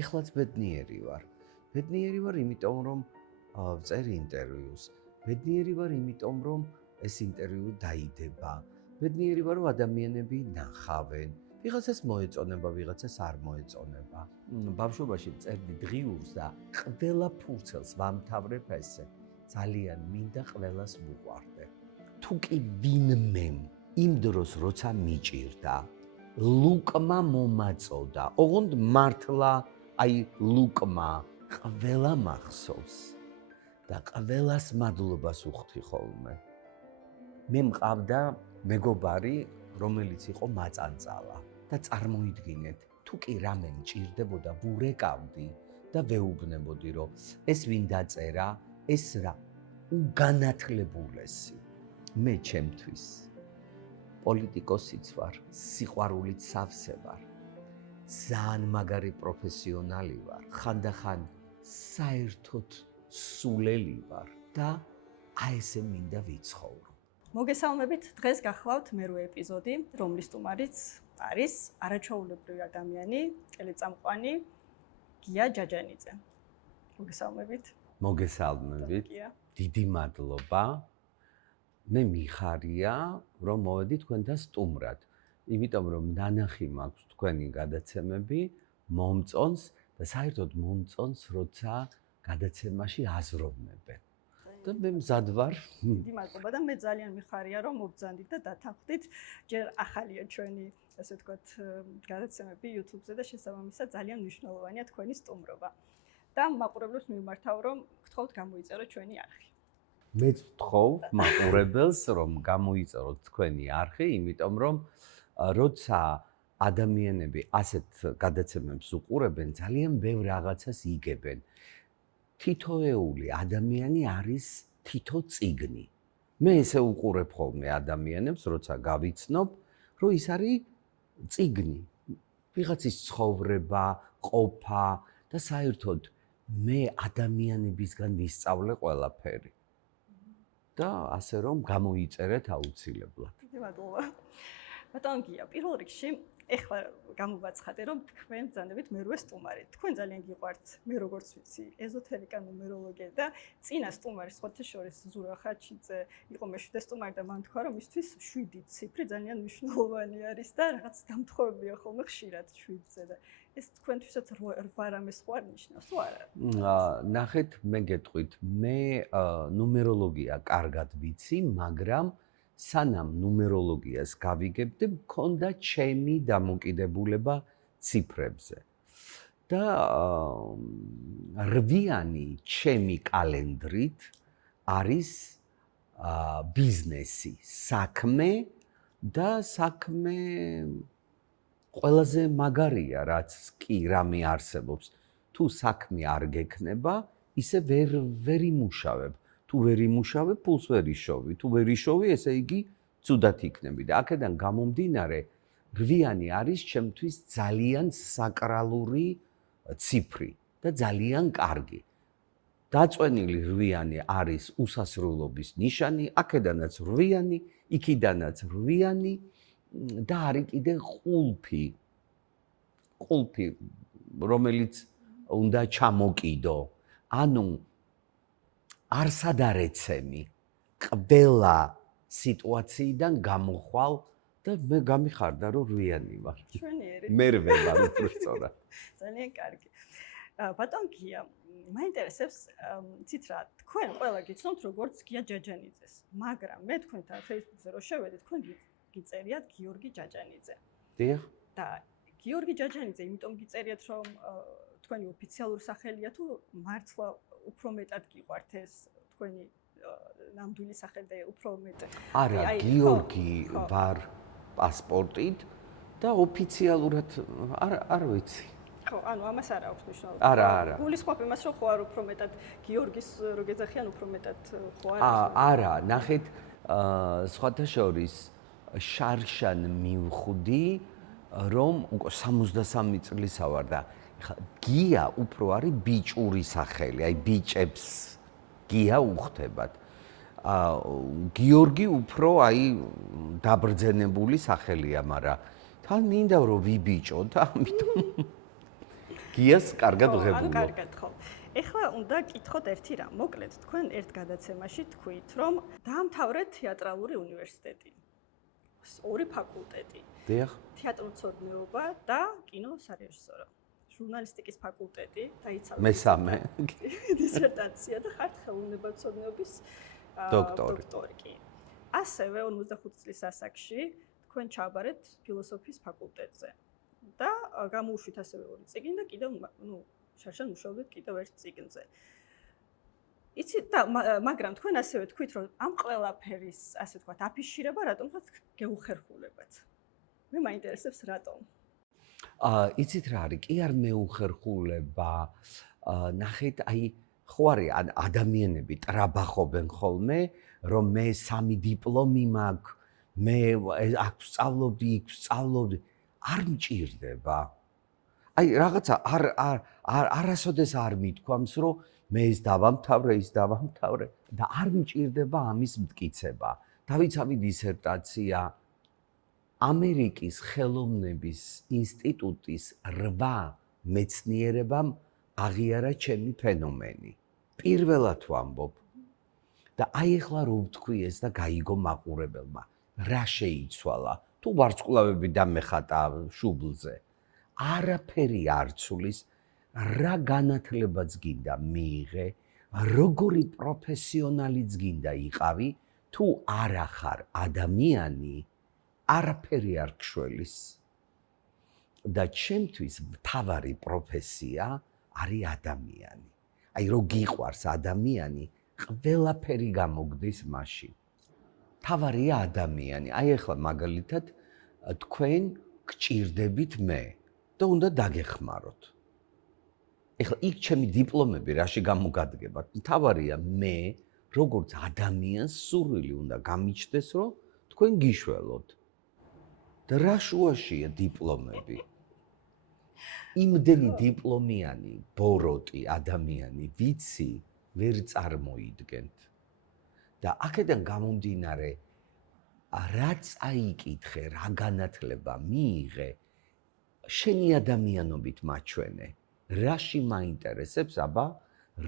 ეხლაც ბედნიერი ვარ. ბედნიერი ვარ, იმიტომ რომ ვწერი ინტერვიუს. ბედნიერი ვარ, იმიტომ რომ ეს ინტერვიუ დაიდება. ბედნიერი ვარ, რომ ადამიანები ნახავენ. ვიღაცას მოეწონება, ვიღაცას არ მოეწონება. ბავშვობაში წერდი დღიურს და ყველა ფურცელს ვამთავრებ ესე. ძალიან მინდა ყველას ვუყვარდე. თუ კი ვინმემ იმ დროს როცა მიჭირდა, ლუკმა მომაწოდა. ოღონდ მართლა აი ლუკმა ყველა მახსოვს და ყველას მადლობას უხდი ხოლმე. მე მყავდა მეგობარი, რომელიც იყო მაწანწალა და წარმოიდგინეთ, თუ კი რამე მჭირდებოდა, ვურეკავდი და ვეუბნებოდი, რომ ეს ვინ დაწერა, ეს რა უგანათლებულესი. მე ჩემთვის პოლიტიკოსიც ვარ, სიყვარულით სავსე ვარ. ძალიან მაგარი პროფესიონალი ვარ, ხანდახან საერთოდ სულელი ვარ და აი ესე მინდა ვიცხოვრო. მოგესალმებით, დღეს გახლავთ მერვე ეპიზოდი, რომლის სტუმარიც არის არაჩვეულებრივი ადამიანი, ტელეწამყვანი გია ჯაჯანიძე. მოგესალმებით. მოგესალმებით. დიდი მადლობა. მე მიხარია, რომ მოვედი თქვენთან სტუმრად. იმიტომ რომ ნანახი მაქვს თქვენი გადაცემები, მომწონს და საერთოდ მომწონს, როცა გადაცემაში აზროვნებენ. და მე მზად ვარ. დიდი მადლობა და მე ძალიან მიხარია, რომ მობრძანდით და დათანხმდით. ჯერ ახალია ჩვენი, ასე ვთქვათ, გადაცემები YouTube-ზე და შესაბამისად ძალიან მნიშვნელოვანია თქვენი სტუმრობა. და მაყურებლებს მიმართავ, რომ გთხოვთ გამოიწეროთ ჩვენი არხი. მე ვთხოვ მაყურებელს, რომ გამოიწეროთ თქვენი არხი, იმიტომ რომ როცა ადამიანები ასეთ გადაცემებს უყურებენ, ძალიან ბევრ რაღაცას იგებენ. თითოეული ადამიანი არის თითო წიგნი. მე ესე უყურებ ხოლმე ადამიანებს, როცა გავიცნობ, რომ ის არის წიგნი. ვიღაცის ცხოვრება, ყოფა და საერთოდ მე ადამიანებისგან ვისწავლე ყველაფერი. და ასე რომ გამოიწერეთ აუცილებლად. დიდი მადლობა. ბატონ გია, პირველ რიგში ეხლა გამოვაცხადე, რომ თქვენ ბრძანდებით მერვე სტუმარი. თქვენ ძალიან გიყვართ, მე როგორც ვიცი, ეზოთერიკა, ნუმეროლოგია და წინა სტუმარი სხვათა შორის ზურა ხაჩიძე იყო მეშვიდე სტუმარი და მან თქვა, რომ მისთვის 7 ციფრი ძალიან მნიშვნელოვანი არის და რაღაც დამთხოვებია ხოლმე ხშირად 7-ზე და ეს თქვენთვისაც 8 რამეს ხო არ ნიშნავს, თუ არა? ნახეთ, მე გეტყვით, მე ნუმეროლოგია კარგად ვიცი, მაგრამ სანამ ნუმეროლოგიას გავიგებდი, მქონდა ჩემი დამოკიდებულება ციფრებზე. და 8-იანი ჩემი კალენდრით არის ბიზნესი, საქმე და საქმე ყველაზე მაგარია, რაც კი რამე არსებობს. თუ საქმე არ გექნება, ისე ვერ იმუშავებ. თუ ვერ იმუშავებ, ფულს ვერ იშოვი. თუ ვერ იშოვი, ესე იგი ცუდად იქნები. და აქედან გამომდინარე, 8-იანი არის ჩემთვის ძალიან საკრალური ციფრი და ძალიან კარგი. დაწვენილი 8-იანი არის უსასრულობის ნიშანი, აქედანაც 8-იანი, იქიდანაც 8-იანი და არის კიდე ყულფი, რომელიც უნდა ჩამოკიდო. ანუ არსად არ ეცემი, ყველა სიტუაციიდან გამოხვალ და მე გამიხარდა, რომ 8-იანი ვარ. ჩვენიერი. მერვე ვარ უბრალოდ. ძალიან კარგი. ბატონ გია, მაინტერესებს, ცით რა, თქვენ ყველა გიცნობთ როგორც გია ჯაჯანიძეს, მაგრამ მე თქვენთან Facebook-ზე რო შევედი, თქვენ გიწერიათ გიორგი ჯაჯანიძე. დიახ. და გიორგი ჯაჯანიძე, იმიტომ გიწერიათ, რომ თქვენი ოფიციალური სახელია თუ მართლა უფრო მეტად გიყვართ ეს თქვენი ნამდვილი სახელი და უფრო მეტად. არა, გიორგი ვარ პასპორტით და ოფიციალურად არ ვიცი. ხო, ანუ ამას არ აქვს მნიშვნელობა. არა. გულისხმობ იმას, რომ ხო არ უფრო მეტად გიორგის რო გეძახიან, უფრო მეტად ხო არ? არა, ნახეთ, სხვათა შორის შარშან მივხვდი, რომ 63 წლისა ვარ და გია უფრო არის ბიჭური სახელი, აი ბიჭებს გია უხდებათ. გიორგი უფრო აი დაბრძენებული სახელია, მაგრამ თან მინდა რომ ვიბიჭო და ამიტომ გიას კარგად ანუ ღებულობ. კარგად ხო. ეხლა უნდა გითხოთ ერთი რამ. მოკლედ, თქვენ ერთ გადაცემაში თქვით, რომ დაამთავრეთ თეატრალური უნივერსიტეტი. ორი ფაკულტეტი. დიახ. თეატრმცოდნეობა და კინოსარეჟისორო. ჟურნალისტიკის ფაკულტეტი დაიცავთ. მესამე. დისერტაცია და ხართ ხელოვნებაცოდნეობის დოქტორი კი. ასევე 45 წლის ასაკში თქვენ ჩააბარეთ ფილოსოფიის ფაკულტეტზე. და გამოუშვით ასევე ორი წიგნი და კიდევ შარშან მუშაობთ კიდევ ერთ წიგნზე. იცით და მაგრამ თქვენ ასევე თქვით, რომ ამ ყველაფერის, ასე ვთქვათ, აფიშირება რატომღაც გეუხერხულებათ. მე მაინტერესებს რატომ. იცით რა არის? კი არ მეუხერხულება. ნახეთ, აი ხო არის ადამიანები ტრაბახობენ ხოლმე, რომ მე 3 დიპლომი მაქვს, მე აქ ვსწავლობდი, იქ ვსწავლობდი. არ მჭირდება. აი რაღაცა არასოდეს არ მithქვამს, რომ მე ეს დავამთავრე, ის დავამთავრე და არ მჭირდება ამის მტკიცება. დავიცავი დისერტაცია ამერიკის ხელოვნების ინსტიტუტის 8 მეცნიერებამ აღიარა ჩემი ფენომენი. პირველად ვამბობ. და აი ახლა რო ვთქვი ეს და გაიგო მაყურებელმა, რა შეიცვალა? თუ ვარსკვლავები დამეხატა შუბლზე, არაფერი არ ცulis, რა განათლებაც გინდა მიიღე, როგორი პროფესიონალიც გინდა იყავი, თუ არ ახარ ადამიანი, არაფერი არ გშველის. და ჩემთვის მთავარი პროფესია არის ადამიანი. აი რო გიყვარს ადამიანი, ყველაფერი გამოგდის მაშინ. თავარია ადამიანი. აი ახლა მაგალითად თქვენ გჭირდებით მე და უნდა დაგეხმაროთ. ეხლა იქ ჩემი დიპლომები რაში გამოგადგებათ? თავარია მე როგორც ადამიანს სურვილი უნდა გამიჩნდეს, რომ თქვენ გიშველოთ. და რა შუაშია დიპლომები? იმდენი დიპლომიანი ბოროტი ადამიანი ვიცი ვერ წარმოიდგენთ. და აქედან გამომდინარე, რაც აიკითხე, რა განათლება მიიღე, შენი ადამიანობით მაჩვენე, რაში მაინტერესებს, აბა,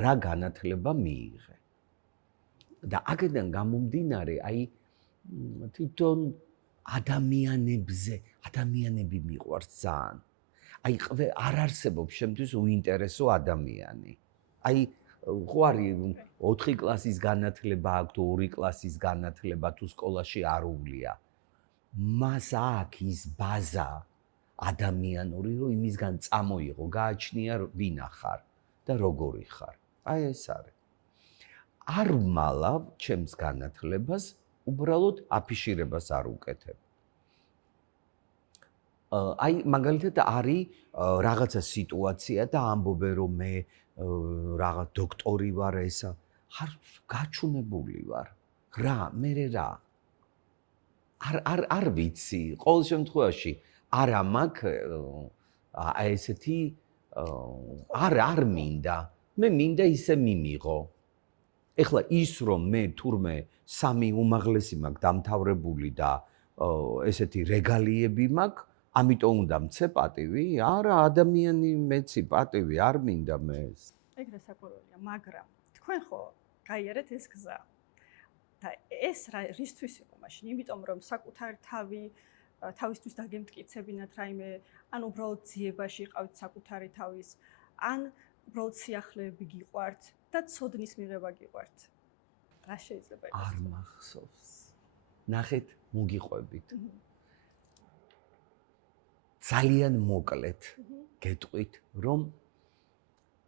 რა განათლება მიიღე. და აქედან გამომდინარე, აი თვითონ ადამიანები მიყვარს ძალიან. აი არ არსებობს შემთთვის უინტერესო ადამიანი. აი ხო არის 4 კლასის განათლება აქვს, 2 კლასის განათლება თუ სკოლაში არ უვლია. მას აქვს ის ბაზა ადამიანური, რომ იმისგან წამოიღო, გააჩნია ვინ ახარ და როგორი ხარ. აი ეს არის. არ ვმალავ ჩემს განათლებას, უბრალოდ აფიშირებას არ უკეთებ. აი მაგალითად არის რაღაცა სიტუაცია და ამბობენ რომ მე რაღაც დოქტორი ვარ ესა. გაჩუნებული ვარ. რა, მე რა. არ ვიცი, ყოველ შემთხვევაში არა მაქვს ესეთი არ მინდა. მე მინდა ისე მიმიღო. ეხლა ის რომ მე თურმე 3 უმაღლესი მაქვს დამთავრებული და ესეთი რეგალიები მაქვს, ამიტომ უნდა მცე პატივი? არა, ადამიანი მეცი პატივი არ მინდა მე ეს. ეგრე საკვირველია, მაგრამ თქვენ ხო გაიარეთ ეს გზა. და ეს რისთვის იყო მაშინ? იმიტომ რომ საკუთარ თავისთვის დაგემტკიცებინათ რაიმე, ან უბრალოდ ძიებაში იყავით საკუთარი თავის, ან უბრალოდ სიახლეები გიყვართ და ცოდნის მიღება გიყვართ. რა შეიძლება იყოს? არ მახსოვს. ნახეთ, მოგიყვებით. ძალიან მოკლედ გეტყვით, რომ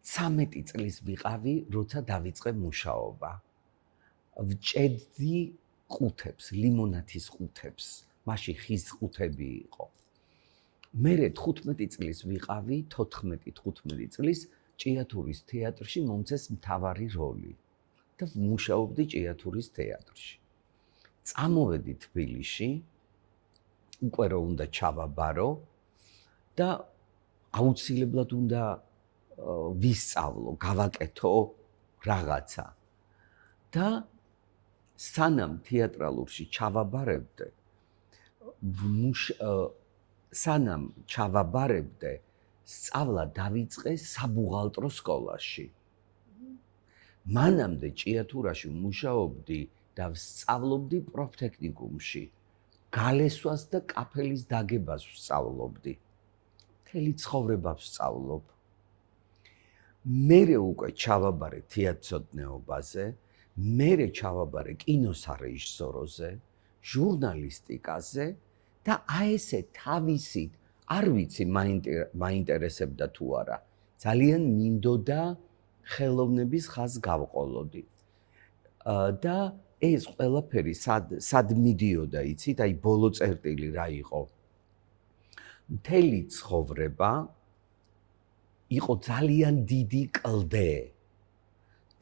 13 წლის ვიყავი, როცა დავიწყე მუშაობა. ვჭედდი ყუთებს, ლიმონათის ყუთებს. მაშინ ხის ყუთები იყო. მერე 15 წლის ვიყავი, 14-15 წლის ჭიათურის თეატრში მომცეს მთავარი როლი და მუშაობდი ჭიათურის თეატრში. წამოვედი თბილისში, უკვე რომ უნდა ჩავაბარო და აუცილებლად უნდა ვისწავლო, გავაკეთო რაღაცა. და სანამ თეატრალურში ჩავაბარებდე, სწავლა დავიწყე საბუღალტრო სკოლაში. მანამდე ჭიათურაში მუშაობდი და ვსწავლობდი პროფტექნიკუმში. გალესვას და კაფელის დაგებას ვსწავლობდი. მთელი ცხოვრება ვსწავლობ. მერე უკვე ჩავაბარე თეატრცოდნეობაზე, მერე ჩავაბარე კინოსარეჟისოროზე, ჟურნალისტიკაზე და აი ესე თავისით არ ვიცი მაინტერესებდა თუ არა. ძალიან მინდოდა ხელოვნების ხაზს გავყოლოდი. და ეს ყველაფერი სად მიდიოდა, იცით, აი ბოლო წერტილი რა იყო. მთელი ცხოვრება იყო ძალიან დიდი კლდე.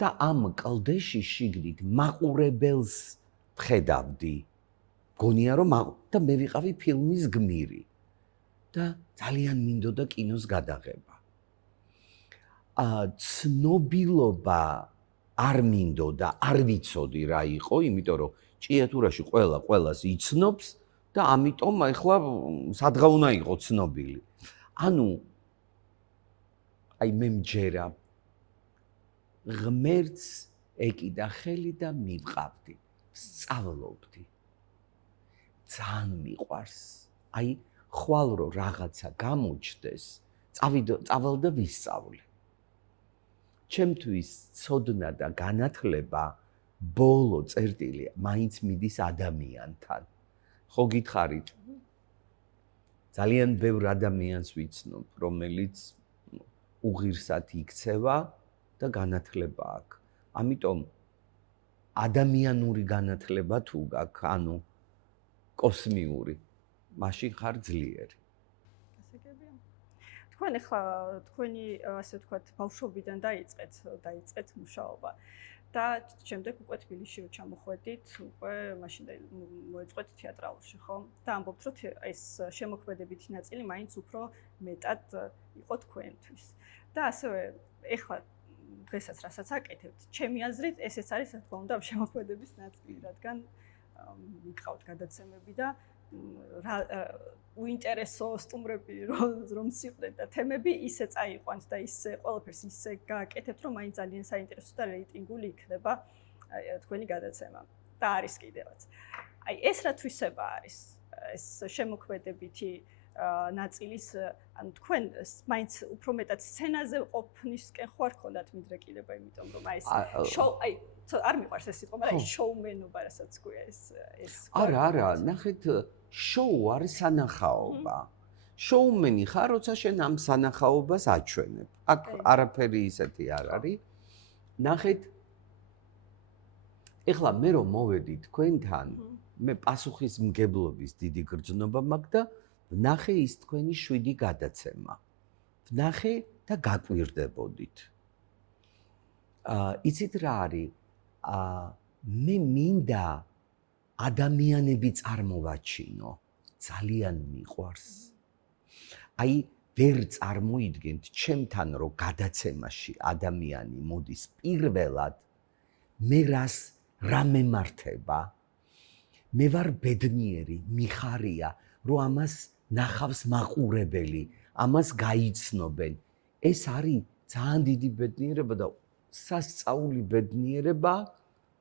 და ამ კლდეში შიგნით მაყურებელს ვხედავდი. გონია რომ და მე ვიყავი ფილმის გმირი. და ძალიან მინდოდა კინოს გადაღება. ცნობილობა არ მინდოდა, არ ვიცოდი რა იყო, იმიტომ რომ ჭიათურაში ყველას იცნობს და ამიტომ ახლა სადღა უნდა იყო ცნობილი. ანუ აი მე მჯერა ღმერთს ეკიდა ხელი და მივყავდი, სწავლობდი. ძალიან მიყვარს. აი ხვალ რომ რაღაცა გამოჩნდეს, წავალ და ვისწავლე. ჩემთვის ცოდნა და განათლება ბოლო წერტილი მაინც მიდის ადამიანთან. ხო გითხარით? ძალიან ბევრ ადამიანს ვიცნობ, რომელიც უღირსად იქცევა და განათლება აქვს. ამიტომ ადამიანური განათლება თუ გაქვს, ანუ კოსმიური, მაშინ ხარ ძლიერი. თქვენ ახლა თქვენი ასე ვთქვათ ბავშვობიდან დაიწყეთ მუშაობა და შემდეგ უკვე თბილისში ჩამოხვედით, უკვე მაშინ მოეწყოთ თეატრალურში, ხო? და ამბობთ, რომ ეს შემოქმედებითი ნაწილი მაინც უფრო მეტად იყო თქვენთვის. და ასევე ახლა დღესაც რასაც აკეთებთ, ჩემი აზრით ესეც არის რა თქმა უნდა შემოქმედების ნაწილი, რადგან მიყავთ გადაცემები და უინტერესო სტუმრები რომ სიყვდეთ და თემები ისე წაიყვანთ და ისე ყველაფერს ისე გააკეთებთ, რომ მაინც ძალიან საინტერესო და რეიტინგული იქნება თქვენი გადაცემა და არის კიდევაც. აი ეს რა თვისება არის ეს შემოქმედებითი ნაწილის, ანუ თქვენ მაინც უფრო მეტად სცენაზე ყოფნისკენ ხوار ქონდათ მიდრეკილება, იმიტომ რომ აი ეს შოუ, აი არ მიყვარს ეს სიტყვა, მაგრამ შოუმენობა რასაც ქვია ეს არა, ნახეთ, შოუ არის სანახაობა. შოუმენი ხარ, როცა შენ ამ სანახაობას აჩვენებ. აქ არაფერი ისეთი არ არის. ნახეთ, ეხლა მე რომ მოვედი თქვენთან, მე პასუხისმგებლობის დიდი გრძნობა მაქვს და ვნახე ის თქვენი 7 გადაცემა. ვნახე და გაკვირდებოდით. იცით რა არის? მე მინდა ადამიანები წარმოვაჩინო. ძალიან მიყვარს. აი ვერ წარმოიდგენთ ჩემთან რომ გადაცემაში ადამიანი მოდის პირველად მე რა მემართება. მე ვარ ბედნიერი, მიხარია, რომ ამას ნახავს მაყურებელი, ამას გაიცნობენ. ეს არის ძალიან დიდი ბედნიერება და სასწაული ბედნიერება,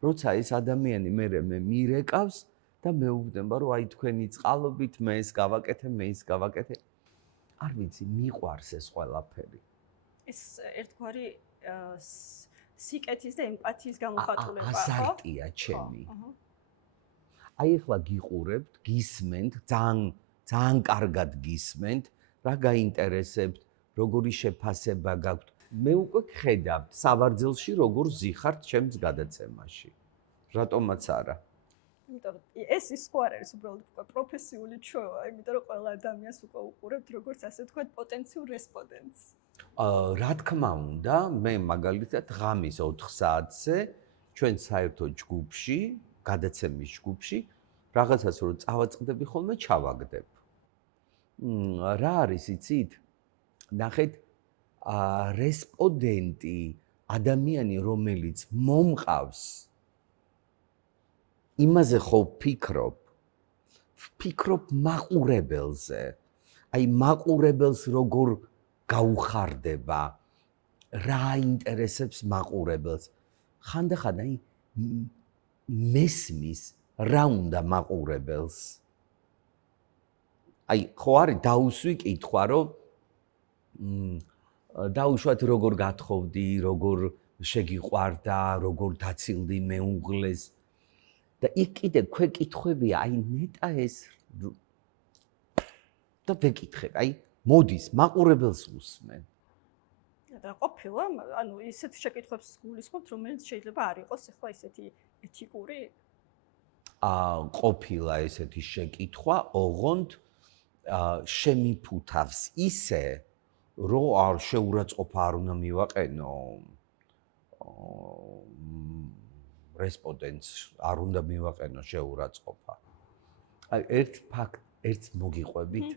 როცა ეს ადამიანი მე მირეკავს და მეუბნება, რომ აი თქვენი წყალობით მე ეს გავაკეთე. არ ვიცი, მიყვარს ეს ყველაფერი. ეს ერთგვარი სიკეთის და ემპათიის გამოხატულება, ხო? აზარტია ჩემი. აი ახლა გიყურებთ, გისმენთ, ძალიან კარგად გისმენთ, რა გაინტერესებთ, როგორი შეფასება გაქვთ. მე უკვე გხედავთ სავარძელში როგორ ზიხართ ჩემს გადაცემაში. რატომაც არა. იმიტომ რომ ეს ის ხო არ არის უბრალოდ უკვე პროფესიული ჩვევა, იმიტომ რომ ყველა ადამიანს უკვე უყურებთ როგორც ასე ვთქვათ პოტენციურ რესპონდენტს. რა თქმა უნდა, მე მაგალითად ღამის 4 საათზე ჩვენ საერთო ჯგუფში, გადაცემის ჯგუფში რაღაცას რო წავაწყდები ხოლმე ჩავაგდებ. რა არის იცით? ნახეთ, რესპონდენტი, ადამიანი რომელიც მომყავს იმაზე ხო ვფიქრობ მაყურებელზე. აი მაყურებელს როგორ გაუხარდება, რა ინტერესებს მაყურებელს. ხანდახან აი მესმის რა უნდა მაყურებელს. აი ხო არის დაუსვი კითხვა, რომ დაუშვათ როგორ გათხოვდი, როგორ შეგიყვარდა, როგორ დაცილდი მეუღლეს. და იქ კიდე ქვეკითხვებია, აი ნეტა ეს და ვეკითხებ, აი მოდის მაყურებელს უსმენ. და ყოფილა, ანუ ისეთ შეკითხვებს გულისხმობთ, რომელიც შეიძლება არ იყოს ახლა ისეთი ეთიკური? ყოფილა ესეთი შეკითხვა, ოღონდ შემიფუთავს ისე, რომ არ შეურაცხყოფა არ უნდა მივაყენო რესპონდენტს, არ უნდა მივაყენო შეურაცხყოფა. აი ერთ მოგიყვებით,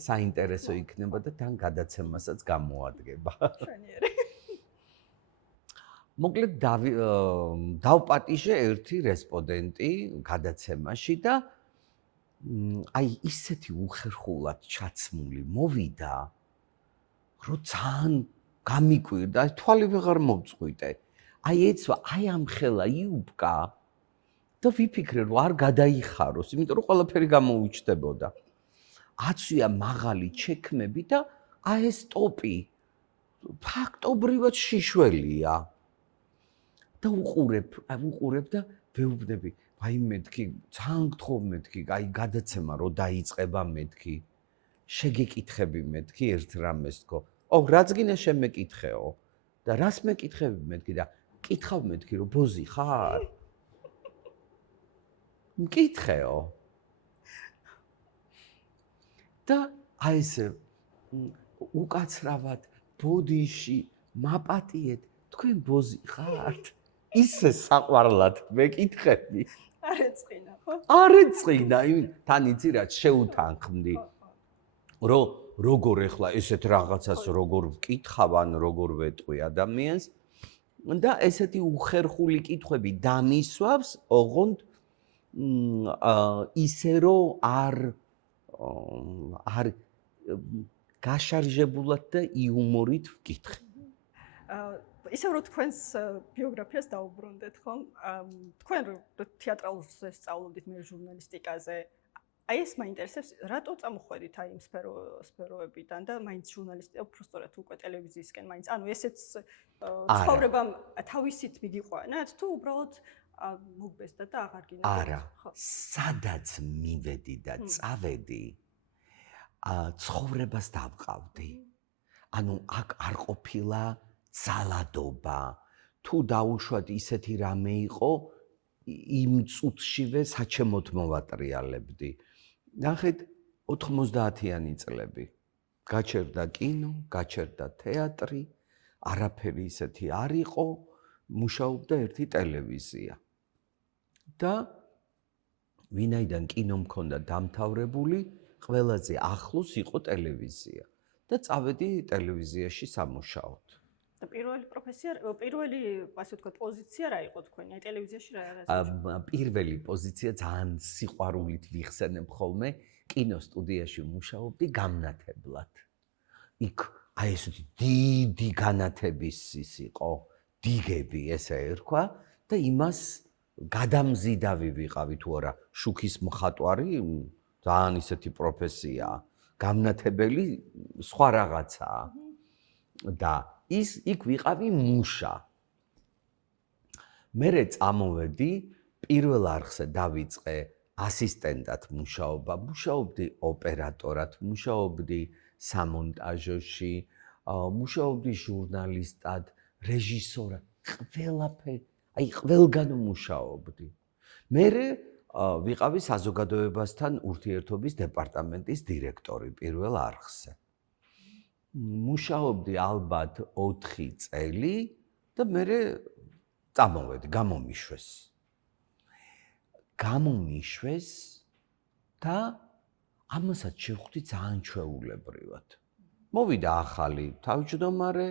საინტერესო იქნება და თან გადაცემასაც გამოადგება. შვენიერი. მოკლედ დავპატიჟე ერთი რესპონდენტი გადაცემაში და აი ისეთი უხერხულად ჩაცმული მოვიდა, რომ ძალიან გამიკვირდა, თვალი ვეღარ მოვწყვიტე. აი ეცვა, აი ამ ხელა იუბკა და ვიფიქრე, რომ არ გადაიხაროს, იმიტომ რომ ყველაფერი გამოუჩნდებოდა. აცვია მაღალი ჩექმები და აი ეს ტოპი ფაქტობრივად შიშველია. და უყურებ და ვეუბნები, აი მეთქი, ძალიან გთხოვ მეთქი, აი გადაცემა რო დაიწყება მეთქი. შეგეკითხები მეთქი ერთ რამეს თქო. რაც გინდა შემეკითხეო და რას მეკითხები მეთქი და კითხავ მეთქი, რომ ბოზი ხარ? მკითხეო. და აი ესე უკაცრავად ბოდიში მაპატიეთ, თქვენ ბოზი ხართ? ისე საყვარლად მეკითხები. არ ეწყინა, ხო? არ ეწყინა, თან იცი რა შეუთანხმდი. რომ როგორ ახლა ესეთ რაღაცას როგორ ვკითხავ ან როგორ ვეტყვი ადამიანს და ესეთი უხერხული კითხვები დამისვავს, ოღონდ ისე რომ არ გაშარჟებულად და იუმორით ვკითხე. ისევ რომ თქვენს ბიოგრაფიას დაუბრუნდეთ, ხო? თქვენ თეატრალურზე სწავლობდით, მე ჟურნალისტიკაზე. აი ეს მაინტერესებს, რატო წამოხვედით აი იმ სფეროებიდან და მაინც ჟურნალისტიკა უბრალოდ უკვე ტელევიზიისკენ მაინც, ანუ ესეც ცხოვრებამ თავისით მიგიყვანათ თუ უბრალოდ მოგბესდა და აღარ გინდა? არა, სადაც მივედი და წავედი, ცხოვრებას დავყავდი. ანუ აქ არ ყოფილა ძალადობა. თუ დაუშვათ ისეთი რამე იყო, იმ წუთშივე საჩემოთ მოვატრიალებდი. ნახეთ 90-იანი წლები. გაჩერდა კინო, გაჩერდა თეატრი, არაფერი ისეთი არ იყო, მუშაობდა ერთი ტელევიზია. და ვინაიდან კინო მქონდა დამთავრებული, ყველაზე ახლოს იყო ტელევიზია. და წავედი ტელევიზიაში სამუშაოდ. და პირველი ასე ვთქვათ, პოზიცია რა იყო თქვენი? აი ტელევიზიაში რა? პირველი პოზიცია ძალიან სიყვარულით ვიხსენებ ხოლმე, კინოსტუდიაში მუშაობდი გამნათებლად. იქ აი ესეთი დიდი განათების ის იყო, დგები ესე ერქვა და იმას გადამზიდავი ვიყავი თუ არა, შუქის მხატვარი ძალიან ისეთი პროფესიაა, გამნათებელი სხვა რაღაცაა. და იქ ვიყავი მუშა. მერე წამოვედი, პირველ არხზე დავიწყე ასისტენტად მუშაობა, მუშაობდი ოპერატორად, მუშაობდი სამონტაჟოში, მუშაობდი ჟურნალისტად, რეჟისორად, ყველაფერი, აი ყველგან მუშაობდი. მერე ვიყავი საზოგადოებასთან ურთიერთობის დეპარტამენტის დირექტორი პირველ არხზე. მუშაობდი ალბათ 4 წელი და მერე წამოვედი, გამომიშვეს. გამომიშვეს და ამასაც შევხვდი ძალიან ჩვეულებრივად. მოვიდა ახალი თავმჯდომარე,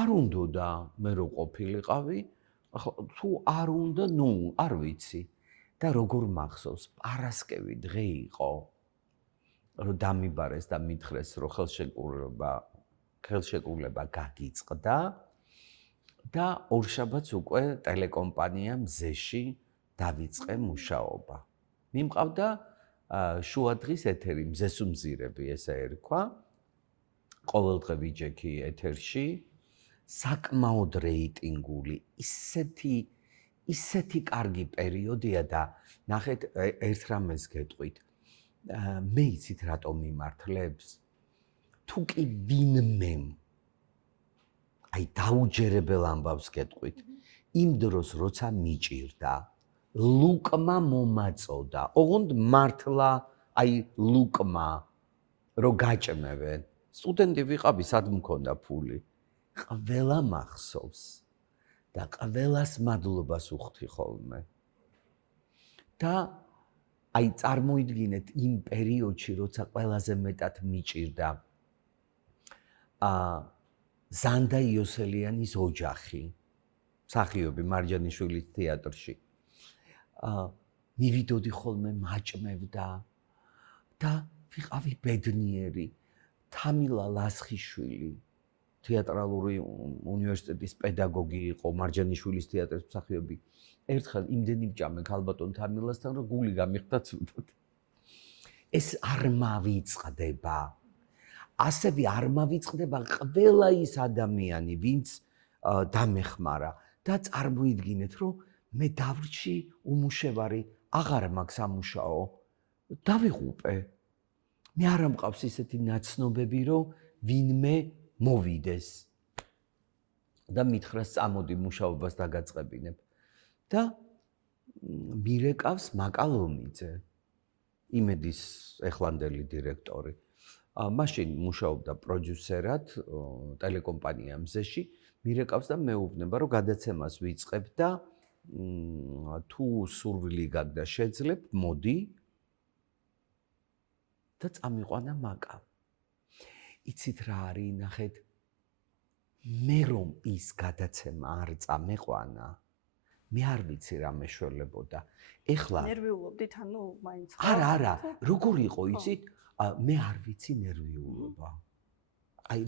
არ უნდოდა მე რო ყოფილიყავი, თუ არ უნდა, არ ვიცი. და როგორ მახსოვს, პარასკევი დღე იყო. რომ დამიბარეს და მითხრეს, რომ ხელშეკრულება გაგიწყდა და ორშაბათს უკვე ტელეკომპანია მზეში დავიწყე მუშაობა. მიმყავდა შუადღის ეთერი, მზესუმზირები ესე ერქვა. ყოველდღე ვიჯექი ეთერში, საკმაოდ რეიტინგული, ისეთი კარგი პერიოდია და ნახეთ ერთ რამეს გეტყვით. მე იცით რატომ მიმართლებს? თუ კი ვინმე აი დაუჯერებელ ამბავს გეტყვით. იმ დროს როცა მიჭირდა, ლუკმა მომაწოდა. ოღონდ მართლა აი ლუკმა რო გაჭმევენ. სტუდენტი ვიყავი, სად მქონდა ფული. ყველა მახსოვს და ყველას მადლობას უხდი ხოლმე. და აი წარმოიდგინეთ იმ პერიოდში, როცა ყველაზე მეტად მიჭირდა ზანდა იოსელიანის ოჯახი, მსახიობი მარჯანიშვილის თეატრში. მივიდოდი ხოლმე მაჭმევდა და ვიყავი ბედნიერი. თამილა ლასხიშვილი, თეატრალური უნივერსიტეტის პედაგოგი იყო, მარჯანიშვილის თეატრის მსახიობი. ერთხელ იმდენი ვჭამე ქალბატონ თამილასთან, რომ გული გამიხდა ცუდად. ეს არ მავიწყდება. ასევე არ მავიწყდება ყველა ის ადამიანი, ვინც დამეხმარა და წარმოიდგინეთ, რომ მე დავრჩი უმუშევარი, აღარ მაქვს სამუშაო, დავიღუპე. მე არ ამყავს ისეთი ნაცნობები, რომ ვინმე მოვიდეს და მითხრას წამოდი მუშაობას დაგაწყებინებ. და მირეკავს მაკალომიძე, იმედის ეხლანდელი დირექტორი. მაშინ მუშაობდა პროდიუსერად ტელეკომპანია მზეში, მირეკავს და მეუბნება, რომ გადაცემას ვიწყებ და თუ სურვილი გაქვს და შეძლებ, მოდი და წამიყვანა მაკა. იცით რა არის, ნახეთ, მე რომ ის გადაცემა არ წამეყვანა, მე არ ვიცი რა მეშველებოდა. ეხლა ნერვიულობდით, ანუ მაინც არა, როგორ იყო, იცით? მე არ ვიცი ნერვიულობა. აი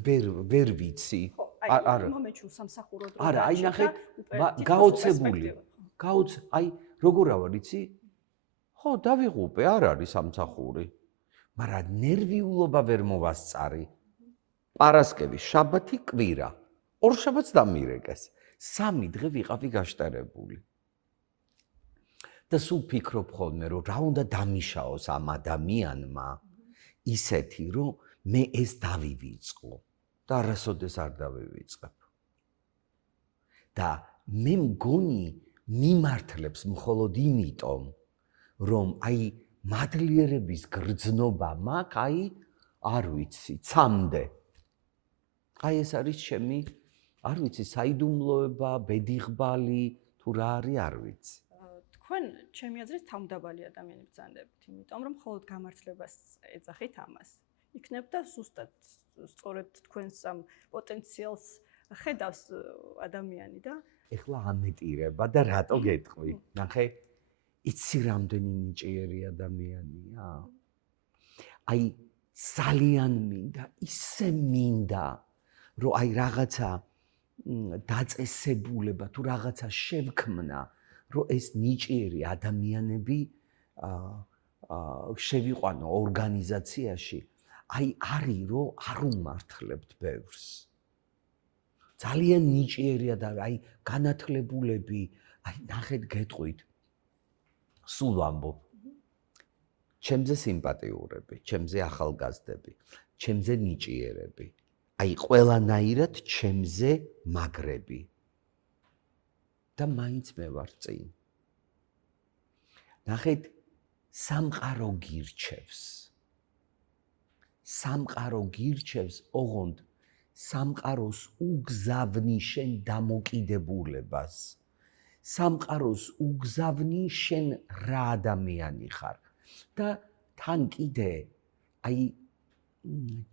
ვერ ვიცი. არა, მომეჩუ სამსახურო დრო. არა, აი ნახეთ, გაოცებული. აი როგორ ავარ, იცი? ხო, დავიღუპე, არ არის სამსახური. მაგრამ ნერვიულობა ვერ მოვასწარი. პარასკევი, შაბათი, კვირა. ორ შაბათს დამირეკეს. 3 დღე ვიყავი გაშტერებული. და სულ ფიქრობ ხოლმე, რომ რა უნდა დამიშაოს ამ ადამიანმა, ისეთი, რომ მე ეს დავივიწყო და არასოდეს არ დავივიწყებ. და მე მგონი მიმართლებს მხოლოდ იმიტომ, რომ აი მადლიერების გრძნობა მაქვს, აი არ ვიცი, ცამდე. აი ეს არის ჩემი, არ ვიცი, საიდუმლოება, ბედიღბალი, თუ რა არის, არ ვიცი. თქვენ ჩემი აზრით თავმდაბალი ადამიანი ბრძანდებით, იმიტომ რომ მხოლოდ გამართლებას ეძახით ამას. იქნებ და ზუსტად სწორედ თქვენს ამ პოტენციალს ხედავს ადამიანი და ეხლა ამეტირება და რატო გეტყვი? ნახე, იცი რამდენი ნიჭიერი ადამიანია? აი ძალიან მინდა, ისე მინდა, რომ აი რაღაცა დაწესებულება თუ რაღაცა შევქმნა, რომ ეს ნიჭიერი ადამიანები შევიყვანო ორგანიზაციაში, აი არის რომ არ უმართლებთ ბევრს. ძალიან ნიჭიერია და აი განათლებულები, აი ნახეთ გეტყვით. სულ ვამბობ. ჩემზე სიმპათიურები, ჩემზე ახალგაზრდები, ჩემზე ნიჭიერები. აი ყველანაირად ჩემზე მაგრები. და მაინც მე ვარ წინ. ნახეთ, სამყარო გირჩევს. სამყარო გირჩევს, ოღონდ სამყაროს უგზავნი შენ დამოკიდებულებას. სამყაროს უგზავნი შენ რა ადამიანი ხარ. და თან კიდე აი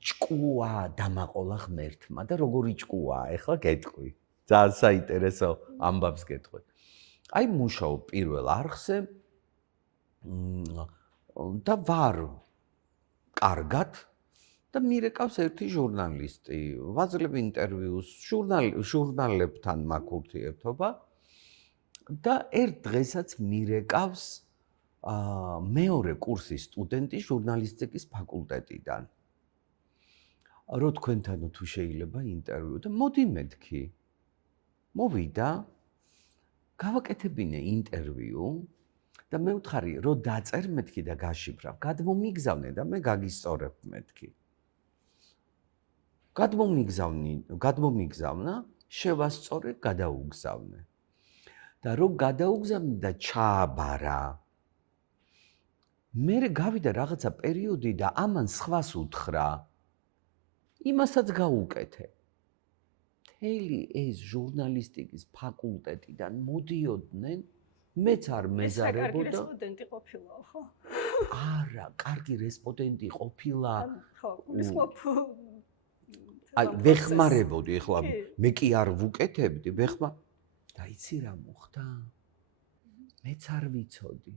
ჭკუა დამაყოლა ღმერთმა და როგორი ჭკუაა, ეხლა გეტყვი. ძალიან საინტერესო ამბავს გეტყვი. აი მუშაობ პირველ არხზე და ვარ კარგად და მირეკავს ერთი ჟურნალისტი. ვაძლევ ინტერვიუს ჟურნალებთან მაქვს ურთიერთობა და ერთ დღესაც მირეკავს მეორე კურსის სტუდენტი ჟურნალისტიკის ფაკულტეტიდან. რო თქვენთანო თუ შეიძლება ინტერვიუ და მოდი მეთქი. მოვიდა, გავაკეთებინე ინტერვიუ და მე ვთხარი, რო დაწერ მეთქი და გაშიფრავ, გადმომიგზავნე და მე გაგისწორებ მეთქი. გადმომიგზავნა, შევასწორე, გადაუგზავნე. და რო გადაუგზავნე და ჩააბარა, მე გავიდა რაღაცა პერიოდი და ამან სხვას უთხრა, იმასაც გაუკეთე. მთელი ეს ჟურნალისტიკის ფაკულტეტიდან მოდიოდნენ, მეც არ მეზარებოდა. ეს კარგი რესპონდენტი ყოფილა, ხო? არა, კარგი რესპონდენტი ყოფილა. ხო, გულისხმობ. აი, ვეხმარებოდი, ეხლა მე კი არ ვუკეთებდი, და იცი რა მოხდა? მეც არ ვიცოდი.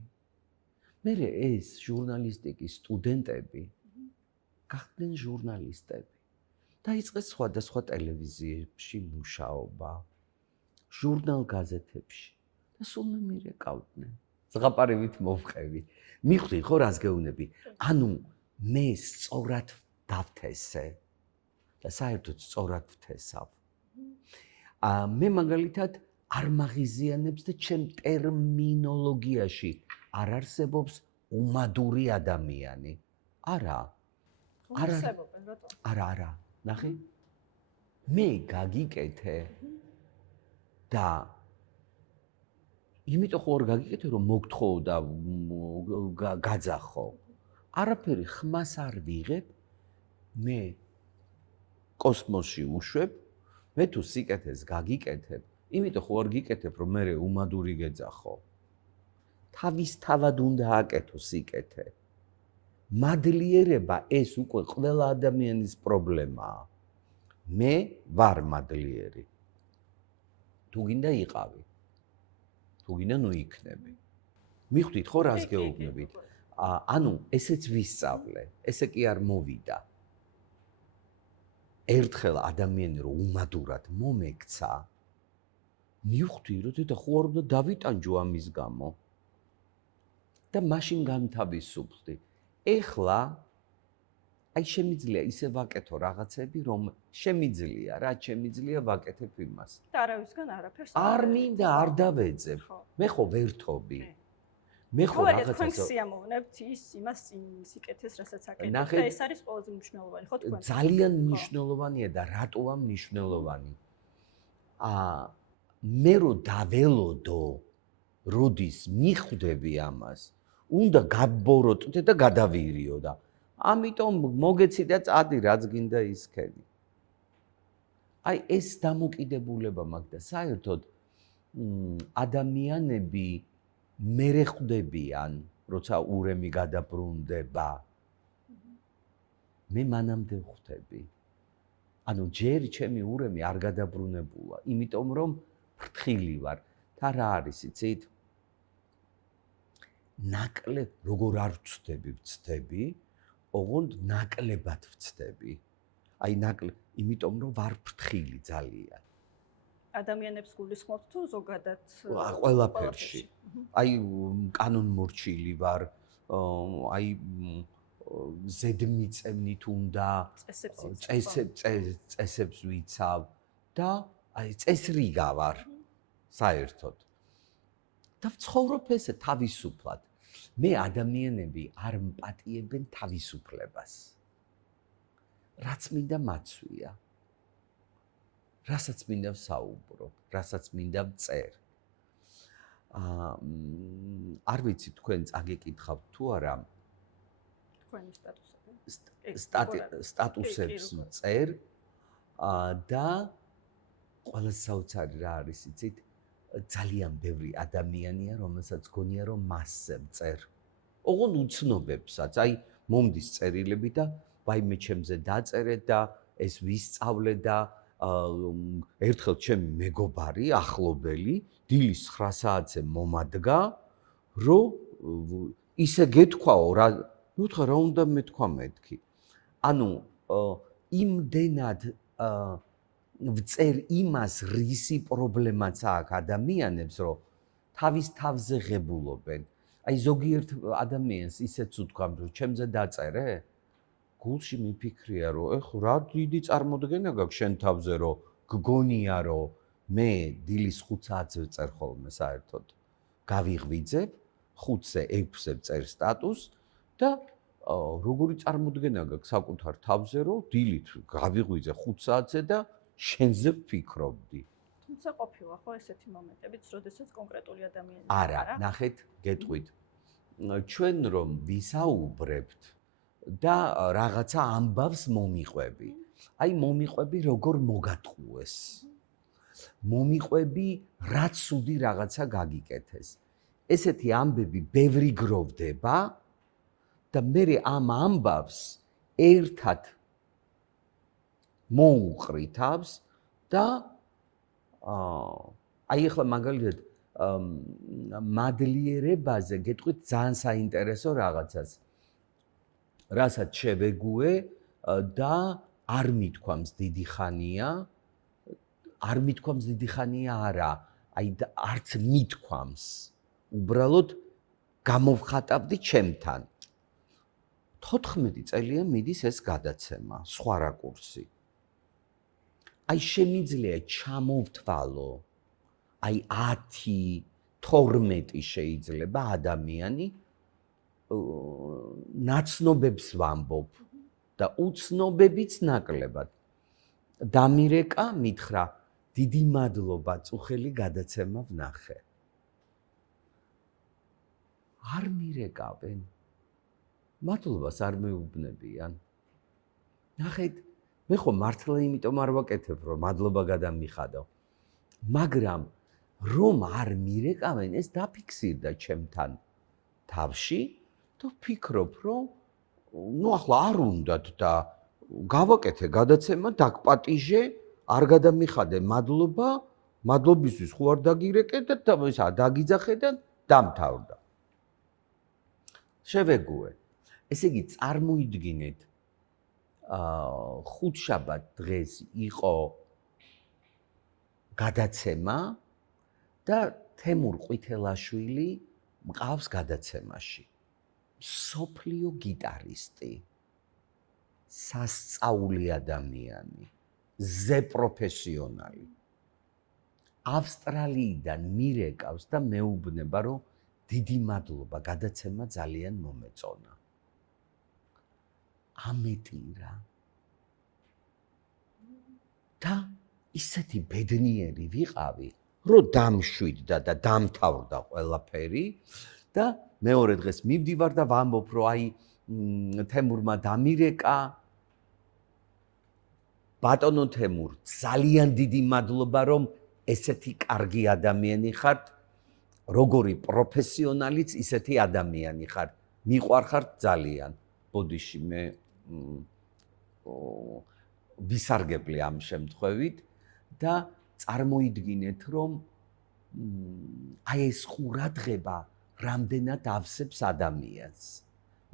მე ეს ჟურნალისტიკის სტუდენტები გახდნენ ჟურნალისტები. დაიწყეს სხვადასხვა ტელევიზიებში მუშაობა, ჟურნალ-გაზეთებში და სულ მე მირეკავდნენ. ზღაპარევით მოვყევი. მიხვდი ხო რას გეუბნები? ანუ მე სწორად დავთესე და საერთოდ სწორად ვთესავ. მე მაგალითად არ მაღიზიანებს და ჩემ ტერმინოლოგიაში არ არსებობს უმადური ადამიანი. არა. არსებობენ, რატო? არა. ნახე. მე გაგიკეთე და იმიტომ ხო არ გაგიკეთე რომ მოგთხოვ და გაძახო. არაფერი ხმას არ ვიღებ. მე კოსმოსში უშვებ, მე თუ სიკეთეს გაგიკეთებ, იმიტომ ხო არ გიკეთებ რომ მე უმადური გეძახო. თავისთავად უნდა აკეთო სიკეთე. მადლიერება ეს უკვე ყველა ადამიანის პრობლემაა. მე ვარ მადლიერი. თუ გინდა იყავი. თუ გინდა ნუ იქნები. მიხვდით ხო რას გეუბნებით? ანუ ესეც ვისწავლე, ესე კი არ მოვიდა. ერთხელ ადამიანი რომ უმადურად მომექცა, მივხვდი რომ და ხო არ უნდა დავიტანჯო ამის გამო. და მაშინ განთავისუფლდი. ეხლა აი შემიძლია ისე ვაკეთო რაღაცები, რომ შემიძლია, რაც შემიძლია ვაკეთებ იმას. და არავისგან არაფერს არ მინდა არ დავეძებ. მე ხო ვერთობი. მე ხო რაღაცას თქვენ სიამოვნებთ იმას სიკეთეს, რასაც აკეთებთ და ეს არის ყველაზე მნიშვნელოვანი, ხო თქვენ? ძალიან მნიშვნელოვანია და რატოა მნიშვნელოვანი? მე რო დაველოდო, როდის მიხვდები ამას, უნდა გაბოროტდე და გადავირიო და ამიტომ მოგეცი და წადი რაც გინდა ისქენი. აი ეს დამოკიდებულება მაქვს და საერთოდ ადამიანები მერე ხვდებიან, როცა ურემი გადაბრუნდება. მე მანამდე ხვდები. ანუ ჯერ ჩემი ურემი არ გადაბრუნებულა, იმიტომ რომ ფრთხილი ვარ. და რა არის იცით? ნაკლებ როგორ არ ვცდები, ოღონდ ნაკლებად ვცდები. აი იმიტომ რომ ვარ ფრთხილი ძალიან. ადამიანებს გულისხმობთ თუ ზოგადად? ყველაფერში. აი კანონმორჩილი ვარ, აი ზედმიწევნით უნდა წესებს ვიცავ და აი წესრიგა ვარ საერთოდ. და ვცხოვრობ ესე თავისუფლად. მე ადამიანები არ მპატიებენ თავისუფლებას. რაც მინდა მაცვია. რასაც მინდა ვსაუბრო, რასაც მინდა ვწერ. არ ვიცი თქვენ წაგეკითხავთ თუ არა. თქვენი სტატუსებს წერ და ყველა საოცარი რა არის იცით? ძალიან ბევრი ადამიანია, რომელსაც გონია რომ მასზე წერ. ოღონდ უცნობებსაც, აი მომდის წერილები და ვაიმე ჩემზე დაწერე და ეს ვისწავლე და ერთხელ ჩემი მეგობარი, ახლობელი, დილის 9 საათზე მომადგა, რომ ისე გეთქვაო რა მithra რა უნდა მეთქვა მეთქი. ანუ იმდენად ვწერ იმას, რისი პრობლემაც აქვს ადამიანებს, რომ თავის თავზე ღებულობენ. აი ზოგიერთ ადამიანს ისეც უთქვამთ, რომ ჩემზე დაწერე, გულში მიფიქრია, რომ ეხ რა დიდი წარმოდგენა გაქვს შენ თავზე, რომ გგონია, რომ მე დილის 5 საათზე ვწერ ხოლმე საერთოდ. გავიღვიძებ 5-ზე 6-ზე ვწერ სტატუსს და როგორი წარმოდგენა გაქვს საკუთარ თავზე, რომ დილით გავიღვიძე 5 საათზე და შენზე ვფიქრობდი. თუმცა ყოფილა ხო ესეთი მომენტებიც, როდესაც კონკრეტული ადამიანი არა, ნახეთ, გეტყვით. ჩვენ რომ ვისაუბრებთ და რაღაცა ამბავს მომიყვები. აი მომიყვები როგორ მოგატყუეს. მომიყვები რა ცუდი რაღაცა გაგიკეთეს. ესეთი ამბები ბევრი გროვდება და მე ამ ამბავს ერთად მოუყრითავს და აი ახლა მაგალითად მადლიერებაზე გეტყვით ძალიან საინტერესო რაღაცას. რასაც შევეგუე და არ მithქვამს დიდი ხანია, არ მithქვამს დიდი ხანია არა, აი არც მithქვამს. უბრალოდ გამოვხატავდი ჩემთან. 14 წელია მიდის ეს გადაცემა, სხვა რაკურსი. აი შემიძლია ჩამოვთვალო, აი 10, 12 შეიძლება ადამიანი ნაცნობებს ვამბობ და უცნობებიც ნაკლებად. დამირეკა, მითხრა, დიდი მადლობა, წუხელი გადაცემა ვნახე. არ მირეკავენ. მადლობას არ მეუბნებიან. ნახეთ, მე ხო მართლა იმიტომ არ ვაკეთებ, რომ მადლობა გადამიხადო. მაგრამ რომ არ მირეკავენ, ეს დაფიქსირდა ჩემთან თავში და ვფიქრობ, რომ ნუ ახლა არ უნდათ და გავაკეთე გადაცემა, დაგპატიჟე, არ გადამიხადე მადლობა, მადლობისთვის ხო არ დაგირეკე და ისა დაგიძახე და დამთავრდა. შევეგუე. ესე იგი წარმოიდგინეთ ხუთშაბათ დღეს იყო გადაცემა და თემურ ყვითელაშვილი მყავს გადაცემაში. სოფლიო გიტარისტი, სასწაული ადამიანი, ზე პროფესიონალი. ავსტრალიიდან მირეკავს და მეუბნება, რომ დიდი მადლობა, გადაცემა ძალიან მომეწონა. ამეტირა. და ისეთი ბედნიერი ვიყავი, რომ დამშვიდდა და დამთავრდა ყველაფერი და მეორე დღეს მივდივარ და ვამბობ, რომ აი თემურმა დამირეკა. ბატონო თემურ, ძალიან დიდი მადლობა, რომ ესეთი კარგი ადამიანი ხართ, როგორი პროფესიონალიც ისეთი ადამიანი ხართ. მიყვარხართ ძალიან. ბოდიში მე ვისარგებლე ამ შემთხვევით და წარმოიდგინეთ, რომ აი ეს ყურადღება რამდენად ავსებს ადამიანს.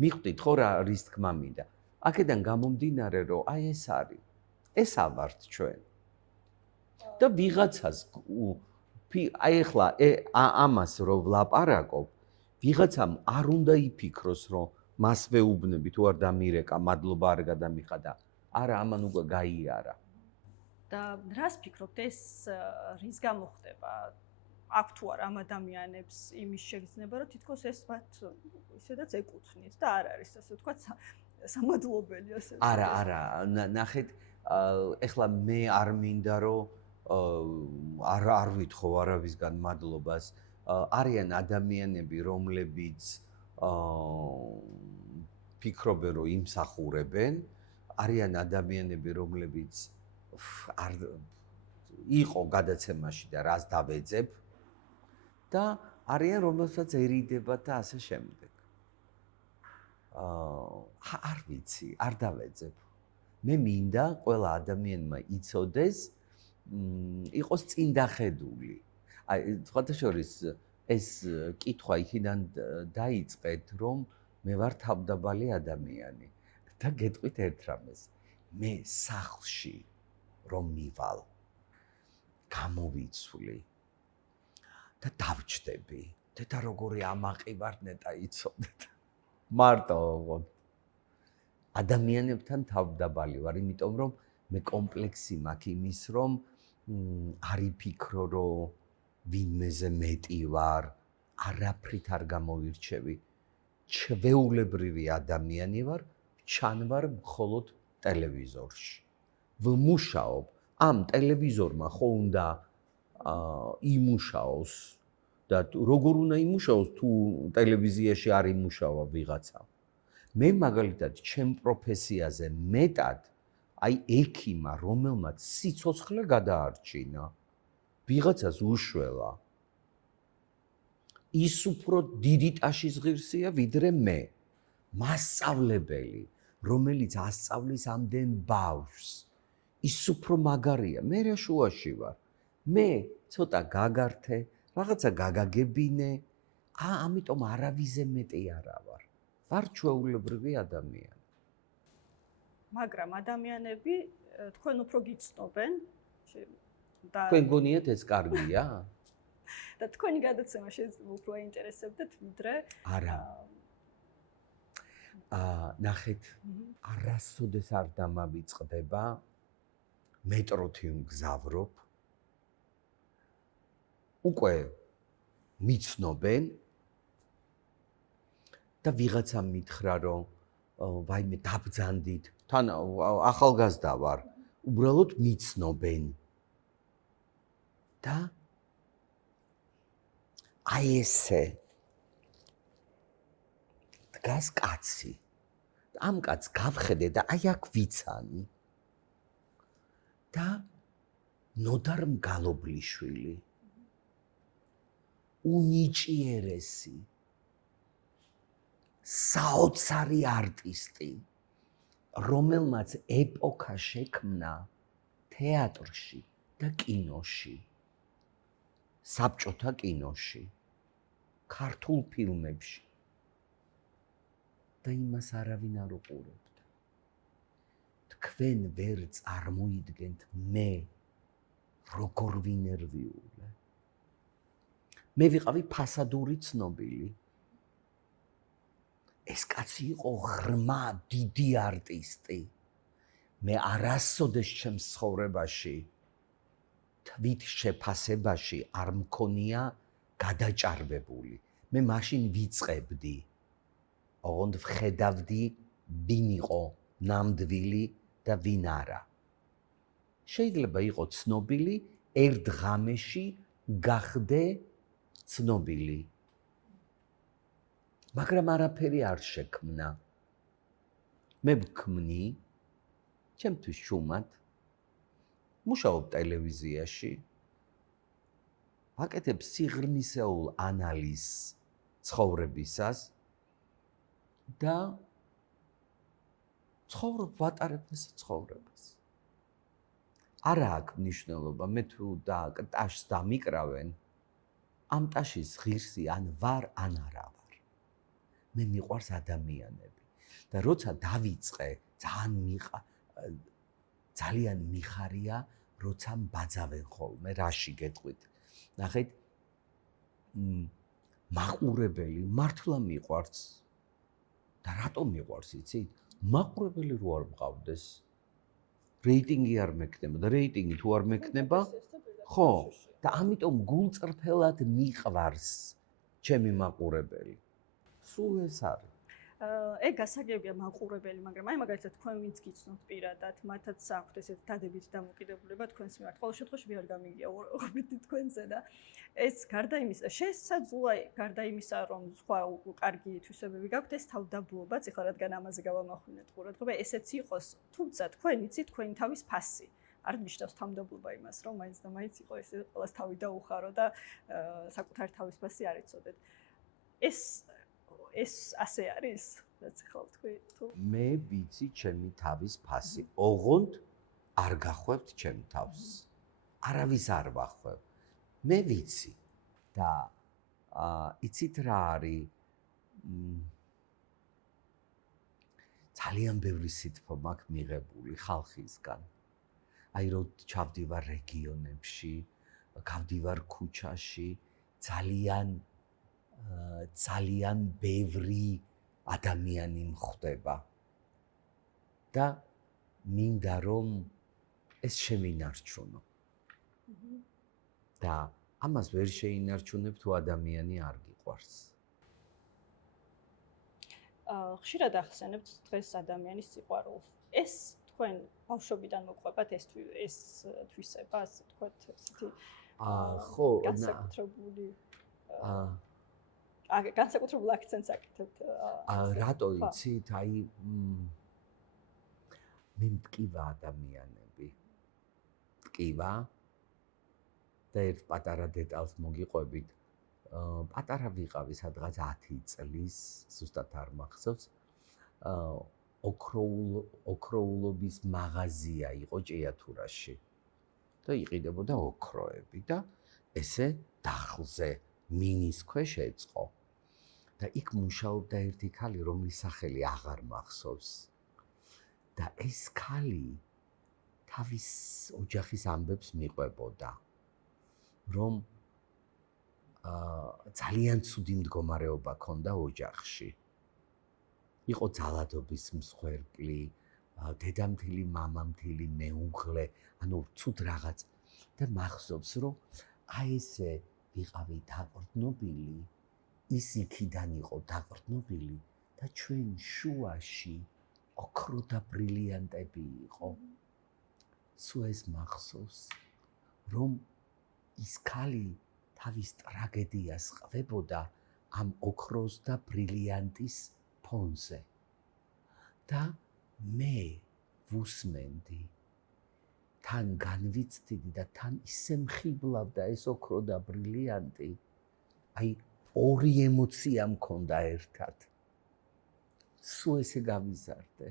მიხვდით ხო რა რის თქმა მინდა. აქედან გამომდინარე, რომ აი ეს არის. ეს ავართ ჩვენ. და ვიღაცას აი ახლა ამას რო ვლაპარაკობ, ვიღაცამ არ უნდა იფიქროს, რომ მას ვეუბნები თუ არ დამირეკა, მადლობა არ გადამიხადა. არა, ამან უკვე გაიარა. და რას ფიქრობთ, ეს რის გამო ხდება? აქვს თუ არა ამ ადამიანებს იმის შეგრძნება, რომ თითქოს ეს მათ ისედაც ეკუთვნით და არ არის ასე ვთქვათ სამადლობელი ასე. არა, ნახეთ, ეხლა მე არ მინდა რომ არ ვითხოვ არავისგან მადლობას. არიან ადამიანები, რომლებიც ფიქრობენ, რომ იმსახურებენ, არიან ადამიანები, რომლებიც არ იყო გადაცემაში და რას დავეძებ და არიან რომელსაც ერიდება და ასე შემდეგ. არ ვიცი, არ დავეძებ. მე მინდა ყველა ადამიანმა იცოდეს, იყოს წინდახედული. აი, სხვათა შორის ეს კითხვა იქიდან დაიწყეთ, რომ მე ვარ თავდაბალი ადამიანი და გეტყვით ერთ რამეს. მე სახლში რომ მივალ, გამოვიცვლი და დავჭდები. დედა როგორი ამაყი ვარ, ნეტა იცოდეთ. მარტო ოღონდ. ადამიანებთან თავდაბალი ვარ, იმიტომ რომ მე კომპლექსი მაქვს იმის, რომ არ იფიქრო, რომ ვინმეზე მეტი ვარ, არაფრით არ გამოვირჩევი. ჩვეულებრივი ადამიანი ვარ, ჩანვარ მხოლოდ ტელევიზორში. ვმუშაობ, ამ ტელევიზორმა ხო უნდა იმუშაოს და როგორ უნდა იმუშაოს თუ ტელევიზიაში არ იმუშავა ვიღაცა. მე მაგალითად ჩემ პროფესიაზე მეტად აი ექიმა, რომელმაც სიცოცხლე გადაარჩინა, ვიღაცას უშველა. ის უფრო დიდი ტაშის ღირსია ვიდრე მე. მასწავლებელი, რომელიც ასწავლის ამდენ ბავშვს, ის უფრო მაგარია. მე რა შუაში ვარ. მე ცოტა გაგართე, რაღაცა გაგაგებინე, ამიტომ არავიზე მეტი არა ვარ. ვარ ჩვეულებრივი ადამიანი. მაგრამ ადამიანები თქვენ უფრო გიცნობენ და თქვენ გონიათ ეს კარგია? და თქვენი გადაცემა შეიძლება უფრო აინტერესებდეთ ვიდრე არა. ნახეთ, არასოდეს არ დამავიწყდება, მეტროთი ვგზავრობ. უკვე მიცნობენ და ვიღაცა მითხრა, რომ ვაიმე დაბძანდით, თან ახალგაზრდა ვარ, უბრალოდ მიცნობენ. და აი ესე დგას კაცი. ამ კაცს გავხედე და აი აქ ვიცანი. და ნოდარ მგალობლიშვილი. უნიჭიერესი. საოცარი არტისტი, რომელმაც ეპოქა შექმნა თეატრში და კინოში. საბჭოთა კინოში, ქართულ ფილმებში. და იმას არავინ არ უყურებდა. თქვენ ვერ წარმოიდგენთ მე როგორ ვინერვიულე. მე ვიყავი ფასადური ცნობილი. ეს კაცი იყო ღრმა, დიდი არტისტი. მე არასოდეს ჩემს ცხოვრებაში თვით შეფასებაში არ მქონია გადაჭარბებული. მე მაშინ ვიწყებდი. ოღონდ ვხედავდი ვინ იყო ნამდვილი და ვინ არა. შეიძლება იყო ცნობილი, ერთ ღამეში გახდე ცნობილი. მაგრამ არაფერი არ შექმნა. მე ვქმნი, ჩემთვის შუმად, მუშაობ ტელევიზიაში, ვაკეთებ სიღრმისეულ ანალიზს ცხოვრებისას და ცხოვრობ, ვატარებ ეს ცხოვრებას. არა აქვს მნიშვნელობა, მე თუ ტაშს დამიკრავენ, ამ ტაშის ღირსი ან ვარ, ან არა ვარ. მე მიყვარს ადამიანები და როცა დავიწყე, ძალიან მიხარია, როცა mbadzavენ ხოლმე, რაში გეტყვით. ნახეთ, მაყურებელი მართლა მიყვარს. და რატომ მიყვარს, იცით? მაყურებელი რო არ მყავდეს, რეიტინგი არ მექნება და რეიტინგი თუ არ მექნება, ხო, და ამიტომ გულწრფელად მიყვარს ჩემი მაყურებელი. სულ ეს არის. გასაგებია მაყურებელი, მაგრამ აი მაგალითად თქვენ ვინც გიცნობთ პირადად, მათაც აქვთ ესეთ დადებით დამოკიდებულება თქვენს მიმართ. ყოველ შემთხვევაში ვერ გამიგია ყოფილი თქვენზე და ეს გარდა იმისა, შესაძლოა გარდა იმისა, რომ სხვა კარგი თვისებები გაქვთ, ეს თავდაბლობაც, ეხლა რადგან ამაზე გავამახვილეთ ყურადღება, ესეც იყოს, თუმცა თქვენ იცით თქვენი თავის ფასი. არ ნიშნავს თავდაბლობა იმას, რომ მაინც და მაინც იყო ეს ყველას თავი დაუხარო და საკუთარი თავის ფასი არ იცოდეთ. ეს ასე არის, რაც ახლა თქვი თუ მე ვიცი ჩემი თავის ფასი. ოღონდ არ გახვევთ ჩემ თავს. არავის არ ვახვევ. მე ვიცი და იცით რა არის ძალიან ბევრი სითბო მაქვს მიღებული ხალხისგან. აი რომ ჩავდივარ რეგიონებში, გავდივარ ქუჩაში, ძალიან ბევრი ადამიანი მხვდება. და მინდა რომ ეს შევინარჩუნო. და ამას ვერ შეინარჩუნებ თუ ადამიანი არ გიყვარს. ხშირად ახსენებთ დღეს ადამიანის სიყვარულს. ეს თქვენ ბავშვობიდან მოყვებათ ეს თვისება, ასე თქვათ, ესეთი ხო, განსაკუთრებული განსაკუთრებულ აქცენტს აკეთებთ. რატო იცით, აი მე მტკივა ადამიანები. მტკივა და ერთ პატარა დეტალს მოგიყვებით. პატარა ვიყავი სადღაც 10 წლის, ზუსტად არ მახსოვს. ოქროულობის მაღაზია იყო ჭიათურაში. და იყიდებოდა ოქროები და ესე დახლზე მინის ქვეშ ეწყო. და იქ მუშაობდა ერთი ქალი, რომლის სახელი აღარ მახსოვს. და ეს ქალი თავის ოჯახის ამბებს მიყვებოდა, რომ ძალიან ცუდი მდგომარეობა ჰქონდა ოჯახში. იყო ძალადობის მსხვერპლი, დედამთილი, მამამთილი, მეუღლე, ანუ ცუდ რაღაც. და მახსოვს, რომ აი ესე ვიყავი დაყრდნობილი, ის იქიდან იყო დაყრდნობილი და ჩვენ შუაში ოქრო და ბრილიანტები იყო. სულ ეს მახსოვს, რომ ის ქალი თავის ტრაგედიას ყვებოდა ამ ოქროს და ბრილიანტის ფონზე. და მე ვუსმენდი, თან განვიცდიდი და თან ისე მხიბლავდა ეს ოქრო და ბრილიანტი, აი ორი ემოცია მქონდა ერთად. სულ ესე გავიზარდე.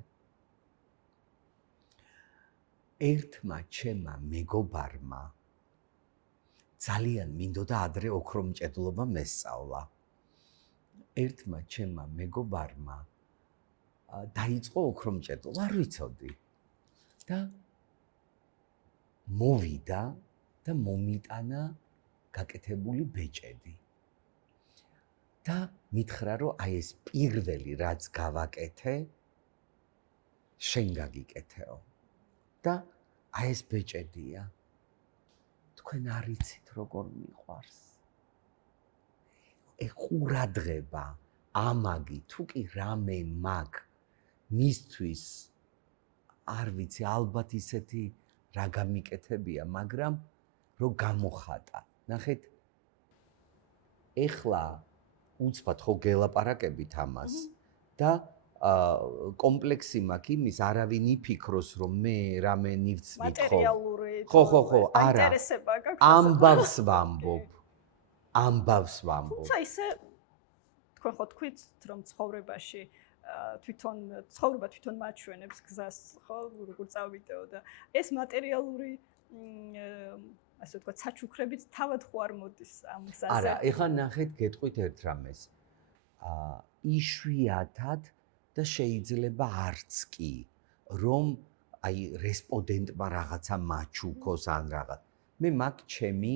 ერთმა ჩემმა მეგობარმა ძალიან მინდოდა ადრე ოქრომჭედლობა მესწავლა. ერთმა ჩემმა მეგობარმა დაიწყო ოქრომჭედლობა, არ ვიცოდი. და მოვიდა და მომიტანა გაკეთებული ბეჭედი. და მითხრა, რომ აი ეს პირველი რაც გავაკეთე, შენ გაგიკეთეო. და აი ეს ბეჭედია. თქვენ არ იცით როგორ მიყვარს. ყურადღება, ამაგი, თუ კი რამე მაგ მისთვის არ ვიცი, ალბათ ისეთი რა გამიკეთებია, მაგრამ რომ გამოხატა. ნახეთ, ეხლა უცბად ხო გელაპარაკებით ამას და კომპლექსი მაქვს იმის, არავინ იფიქროს, რომ მე რამე ნივთს ვითხოვ. მატერიალური ხო, არა. ინტერესება გაქვს. ამბავს ვამბობ. თუმცა ისე თქვენ ხო თქვით, რომ ცხოვრებაში ცხოვრება თვითონ მაჩვენებს გზას, ხო, როგორ წავიდეო და ეს მატერიალური ასე ვთქვათ, საჩუქრებით თავად ხო არ მოდის ამ გზაზე. არა, ეხლა ნახეთ, გეტყვით ერთ რამეს. იშვიათად და შეიძლება არც კი, რომ აი რესპონდენტმა რაღაცა მაჩუქოს ან რაღაც. მე მაქვს ჩემი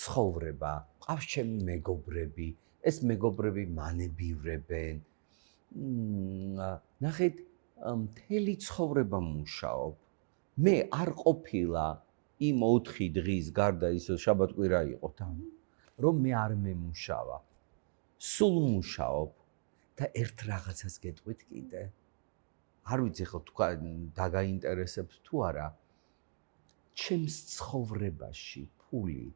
ცხოვრება, ყავს ჩემი მეგობრები, ეს მეგობრები მანებივრებენ. ნახეთ, მთელი ცხოვრება მუშაობ. მე არ ყოფილა იმ 4 დღის გარდა ის შაბათ-კვირა იყო თან, რომ მე არ მემუშავა. სულ მუშაობ და ერთ რაღაცას გეტყვით კიდე. არ ვიცი ხო თქვა დაგაინტერესებთ თუ არა. ჩემს ცხოვრებაში ფული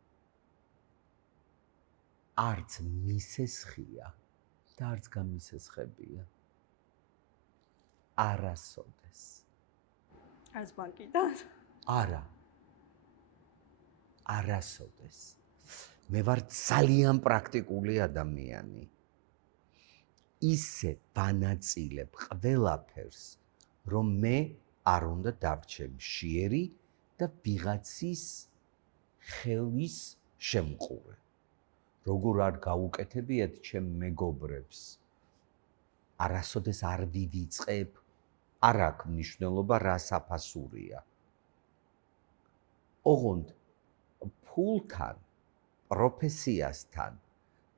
არც მისესხია და არც გამისესხებია. არასოდეს. არც ბანკიდან? არა. არასოდეს. მე ვარ ძალიან პრაქტიკული ადამიანი. ისე ვანაწილებ ყველაფერს, რომ მე არ უნდა დარჩე მშიერი და ვიღაცის ხელის შემყურე. როგორ არ გაუკეთებიათ ჩემ მეგობრებს. არასოდეს არ ვივიწყებ არ აქვს მნიშვნელობა რა საფასურია. ოღონდ ფულთან, პროფესიასთან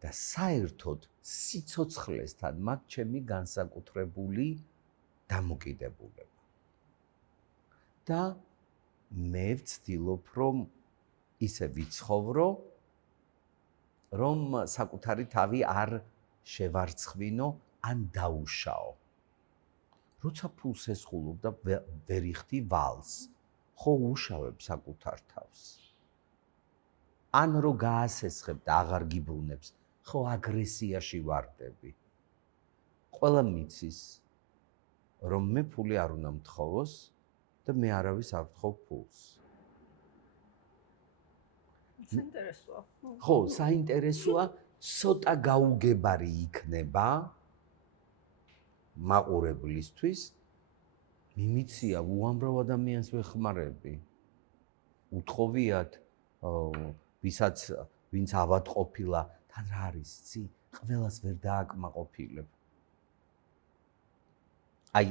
და საერთოდ სიცოცხლესთან მაქვს ჩემი განსაკუთრებული დამოკიდებულება. და მე ვცდილობ, რომ ისე ვიცხოვრო, რომ საკუთარი თავი არ შევარცხვინო ან დაუშაო. როცა ფულს ესხულობ და ვერ იხდი ვალს, ხო უშავებ საკუთარ თავს. ან რო გაასესხებ და აღარ გიბრუნებს, ხო აგრესიაში ვარდები. ყველა მიცის, რომ მე ფული არ უნდა მთხოვოს და მე არავის არ ვთხოვ ფულს. საინტერესოა. ხო, საინტერესოა, ცოტა გაუგებარი იქნება მაყურებლისთვის. მიმიცია უამრავ ადამიანს ვეხმარები. უთხოვიათ, ვინც ავადყოფილა, თან რა არის, იცი? ყველას ვერ დააკმაყოფილებ. აი,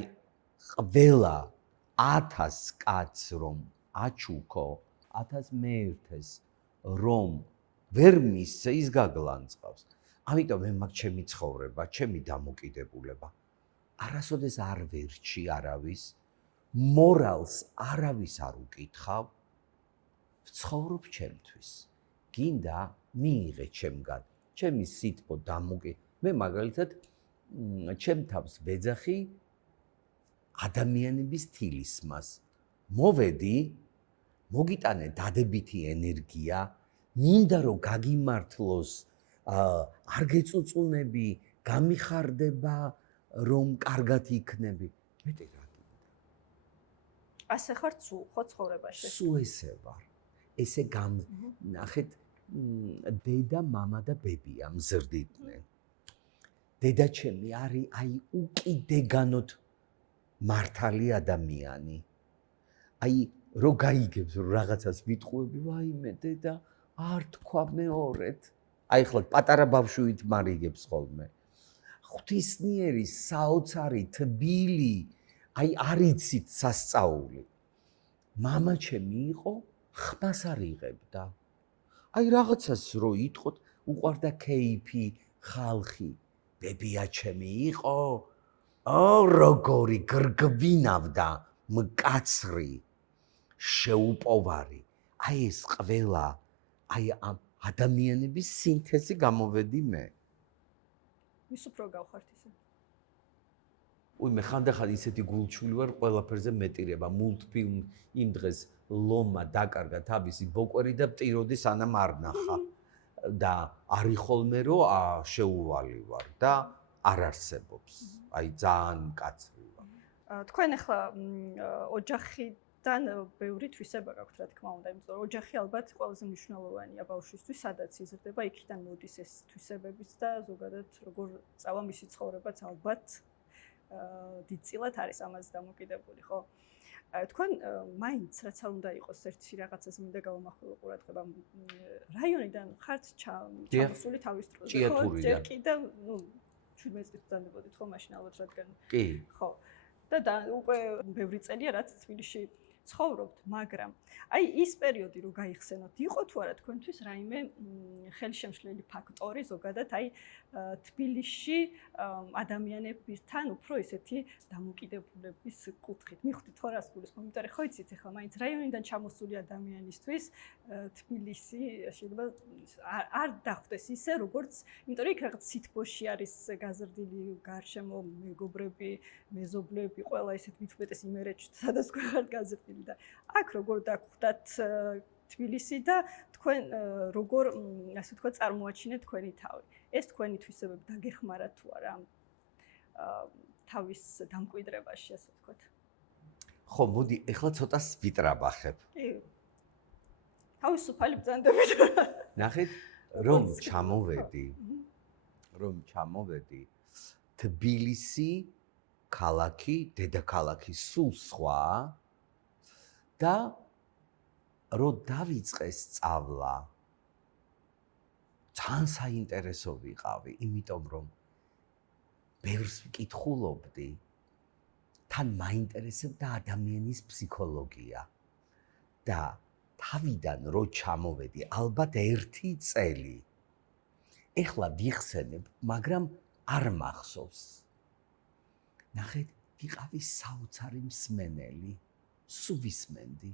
ყველა 1000 კაცს რომ აჩუქო, 1000 მეერთეს რომ ვერ მისცე, ის გაგლანწყავს. ამიტომ მე მაქვს ჩემი ცხოვრება, ჩემი დამოკიდებულება. არასოდეს არ ვერჩი არავის, მორალს არავის არ უკითხავ, ვცხოვრობ ჩემთვის. გინდა მიიღე ჩემგან, ჩემი სითბო მე მაგალითად ჩემ თავს ვეძახი ადამიანების თილისმას. მოვედი, მოგიტანე დადებითი ენერგია, მინდა რომ გაგიმართლოს, არ გეწუწუნები, გამიხარდება, რომ კარგად იქნები. მეტი რა გინდა. ასე ხარ სულ ხო ცხოვრებაში? სულ ესე ვარ. ესე ნახეთ, დედა, მამა და ბებია მზრდიდნენ. დედა ჩემი არის აი უკიდეგანოდ მართალი ადამიანი. აი რო გაიგებს რომ რაღაცას ვიტყუები, ვაიმე დედა, არ თქვა მეორედ. აი ხლა პატარა ბავშვით მარიგებს ხოლმე. ღვთისმიერი საოცარი თბილი, აი არ იცით სასწაული. მამა ჩემი იყო, ხმას არ იღებდა. აი რაღაცას რო იტყოთ, უყვარდა კეიფი, ხალხი. ბებია ჩემი იყო, როგორი გრგვინავდა, მკაცრი, შეუპოვარი. აი ეს ყველა, აი ამ ადამიანების სინთეზი გამოვედი მე. ვის უფრო გავხართ ისე? მე ხანდახან ისეთი გულჩული ვარ, ყველაფერზე მეტირება. მულტფილმ იმ დღეს ლომა დაკარგა თავისი ბოკვერი და პტიროდი სანამ არ ნახა. და არის ხოლმე რომ შეუვალი ვარ და არ არსებობს. აი ძალიან მკაცრი ვარ. თქვენ ახლა ოჯახიდან ბევრი თვისება გაქვთ, რა თქმა უნდა, იმიტომ რომ ოჯახი ალბათ ყველაზე მნიშვნელოვანია ბავშვისთვის, სადაც იზრდება, იქიდან მოდის ეს თვისებებიც და ზოგადად როგორ წავა მისი ცხოვრებაც ალბათ დიდწილად არის ამას დამოკიდებული, ხო? თქვენ მაინც რაც არ უნდა იყოს ერთი რაღაცას მინდა გავამახვილო ყურადღება. რაიონიდან ხართ ჩამოსული თავის დროზე, ხო? ჯერ კიდევ, 17 წლის ბრძანებოდით ხო მაშინ ალბათ რადგან. კი. ხო. და უკვე ბევრი წელია რაც თბილისში ცხოვრობთ, მაგრამ აი ის პერიოდი რო გაიხსენოთ, იყო თუ არა თქვენთვის რაიმე ხელშემშლელი ფაქტორი ზოგადად აი თბილისში ადამიანებთან უფრო ესეთი დამოკიდებულების კუთხით. მიხვდით ხო რას გულისხმობ? იმიტომ რომ ხო იცით ახლა მაინც რაიონიდან ჩამოსული ადამიანისთვის თბილისი შეიძლება არ დახვდეს ისე როგორც, იმიტომ რომ იქ რაღაც სითბოში არის გაზრდილი გარშემო მეგობრები, მეზობლები, ყველა ესეთ მithumetes იმერეთში სადაც გვეხართ გაზრდილი და აქ როგორ დაგხვდათ თბილისი და თქვენ როგორ ასე ვთქვათ წარმოაჩინეთ თქვენი თავი. ეს თქვენი თვისებები დაგეხმარათ თუ არა თავის დამკვიდრებაში, ასე ვთქვათ. ხო, მოდი, ეხლა ცოტა ვიტრაბახებ. კი. თავისუფალი ბრძანდებით. ნახეთ, რომ ჩამოვედი, თბილისი ქალაქი, დედაქალაქი სულ სხვა და რო დავიწყე სწავლა ძალიან საინტერესო ვიყავი, იმიტომ რომ ბევრს ვკითხულობდი. თან მაინტერესებდა ადამიანის ფსიქოლოგია და თავიდან რო ჩამოვედი, ალბათ 1 წელი. ეხლა ვიხსენებ, მაგრამ არ მახსოვს. ნახეთ, ვიყავი საოცარი მსმენელი, სუვისმენდი.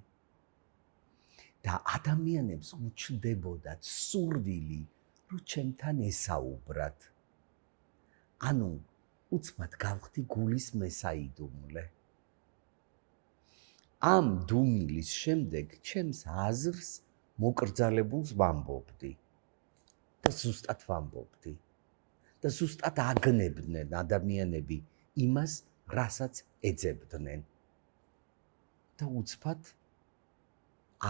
და ადამიანებს უჩნდებოდათ სურვილი, რომ ჩემთან ესაუბრათ. ანუ უცბად გავხდი გულის მესაიდუმლე. ამ დუმილის შემდეგ ჩემს აზრს მოკრძალებულს ვამბობდი. და ზუსტად ვამბობდი. და ზუსტად აგნებდნენ ადამიანები იმას, რასაც ეძებდნენ. და უცბად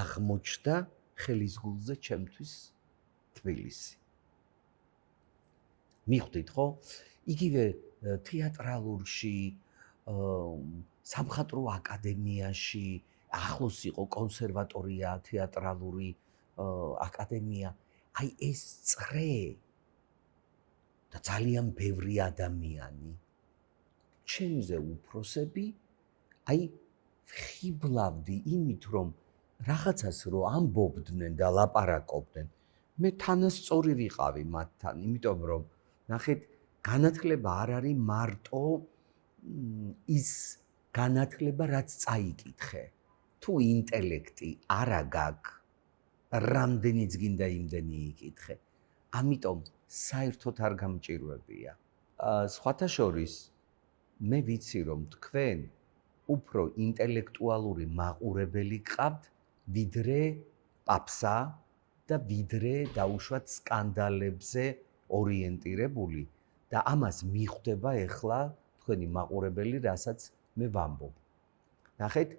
აღმოჩნდა ხელისგულზე ჩემთვის თბილისი. მიხვდით ხო? იგივე თეატრალურში, სამხატვრო აკადემიაში, ახლოს იყო კონსერვატორია, თეატრალური აკადემია. აი ეს წრე და ძალიან ბევრი ადამიანი ჩემზე უფროსები, აი ხიბლავდი იმით, რომ რაღაცას რო ამბობდნენ და ლაპარაკობდნენ, მე თანასწორი ვიყავი მათთან, იმიტომ რომ ნახეთ, განათლება არ არის მარტო ის განათლება, რაც წაიკითხე. თუ ინტელექტი არა გაქვს, რამდენიც გინდა იმდენი იკითხე. ამიტომ საერთოდ არ გამჭირვებია. სხვათა შორის მე ვიცი, რომ თქვენ უფრო ინტელექტუალური მაყურებელი გყავთ, ვიდრე პაპსა და ვიდრე დაუშვათ სკანდალებზე ორიენტირებული და ამას მიხვდება ახლა თქვენი მაყურებელი, რასაც მე ვამბობ. ნახეთ,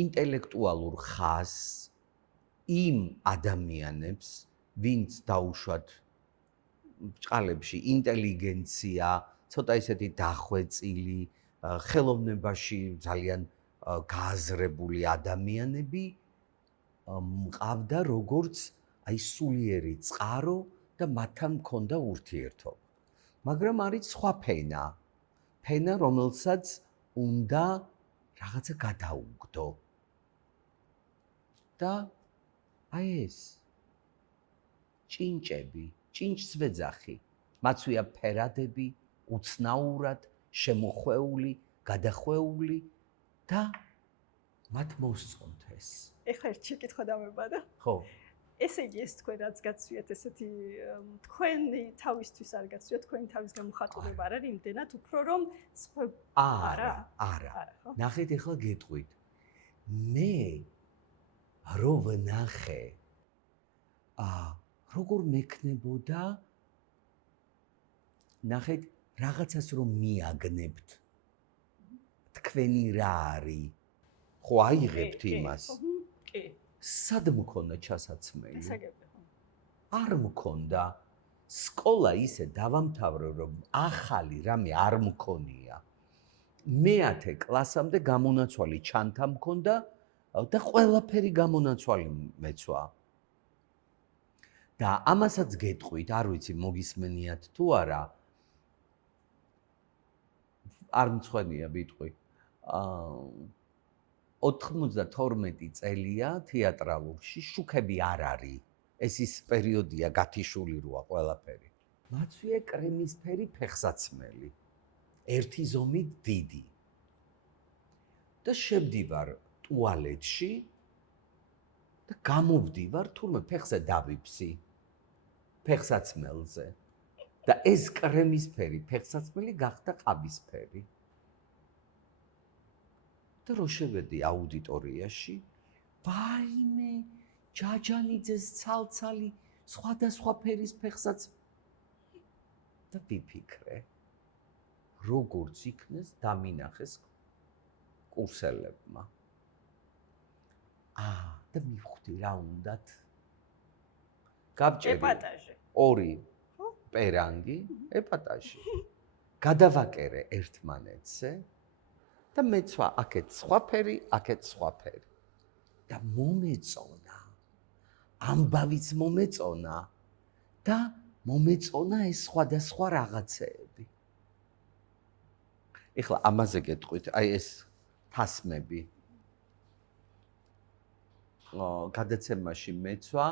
ინტელექტუალურ ხაზს იმ ადამიანებს, ვინც დაუშვათ ბჭყალებში ინტელიგენცია, ცოტა ისეთი დახვეწილი, ხელოვნებაში ძალიან გააზრებული ადამიანები მყავდა როგორც აი სულიერი წყარო და მათთან მქონდა ურთიერთობა. მაგრამ არის სხვა ფენა, რომელსაც უნდა რაღაცა გადაუგდო. და აი ეს ჭინჭები, ჭინჭს ვეძახი, მაცვია ფერადები, უცნაურად, შემოხვეული, გადახვეული და მათ მოსწონთ ეს. ეხლა ერთ შეკითხვა დამებადა. ხო. ესე იგი ეს თქვენ რაც გაცვიათ ესეთი თქვენი თავისთვის არ გაცვიათ, თქვენი თავის გამოხატულება არ არის იმდენად უფრო რომ არა. ნახეთ ეხლა გეტყვით. მე რო ვნახე როგორ მექნებოდა ნახეთ რაღაცას რომ მიაგნებთ. თქვენი რა არის? ხო აიღებთ იმას. კი. სად მქონდა ჩასაცმელი? გასაგებია. არ მქონდა. სკოლა ისე დავამთავრე, რომ ახალი რამე არ მქონია. მე-10 კლასამდე გამონაცვალი ჩანთა მქონდა და ყველაფერი გამონაცვალი მეცვა. და ამასაც გეტყვით, არ ვიცი მოგისმენიათ თუ არა. არ მწვენია ბიტყვი. 92 წელია თეატრალურში, შუქები არ არის. ეს ის პერიოდია გათიშული როა ყველაფერი. მაცვია კრემისფერი ფეხსაცმელი. ერთი ზომით დიდი. და შევდივარ ტუალეტში და გამოვდივარ თურმე ფეხზე დავიფსი. ფეხსაცმელზე. და ეს კრემისფერი ფეხსაცმელი გახდა ყავისფერი. და რო შევედი აუდიტორიაში, ვაიმე, ჯაჯანიძეს ცალცალი, სხვადასხვა ფერის ფეხსაცმელი. და ვიფიქრე, როგორც იქნეს დამინახეს კურსელებმა. და მივხვდი რა უნდათ. გავჭერი. ეპატაჟი. 2 პერანგი, ეპატაჟი. გადავაკერე ერთმანეთზე და მეცვა აქეთ სხვა ფერი, აქეთ სხვა ფერი. და მომეწონა. ამბავიც მომეწონა და მომეწონა ეს სხვადასხვა რაღაცეები. ეხლა ამაზე გეტყვით, აი ეს თასმები. გადაცემაში მეცვა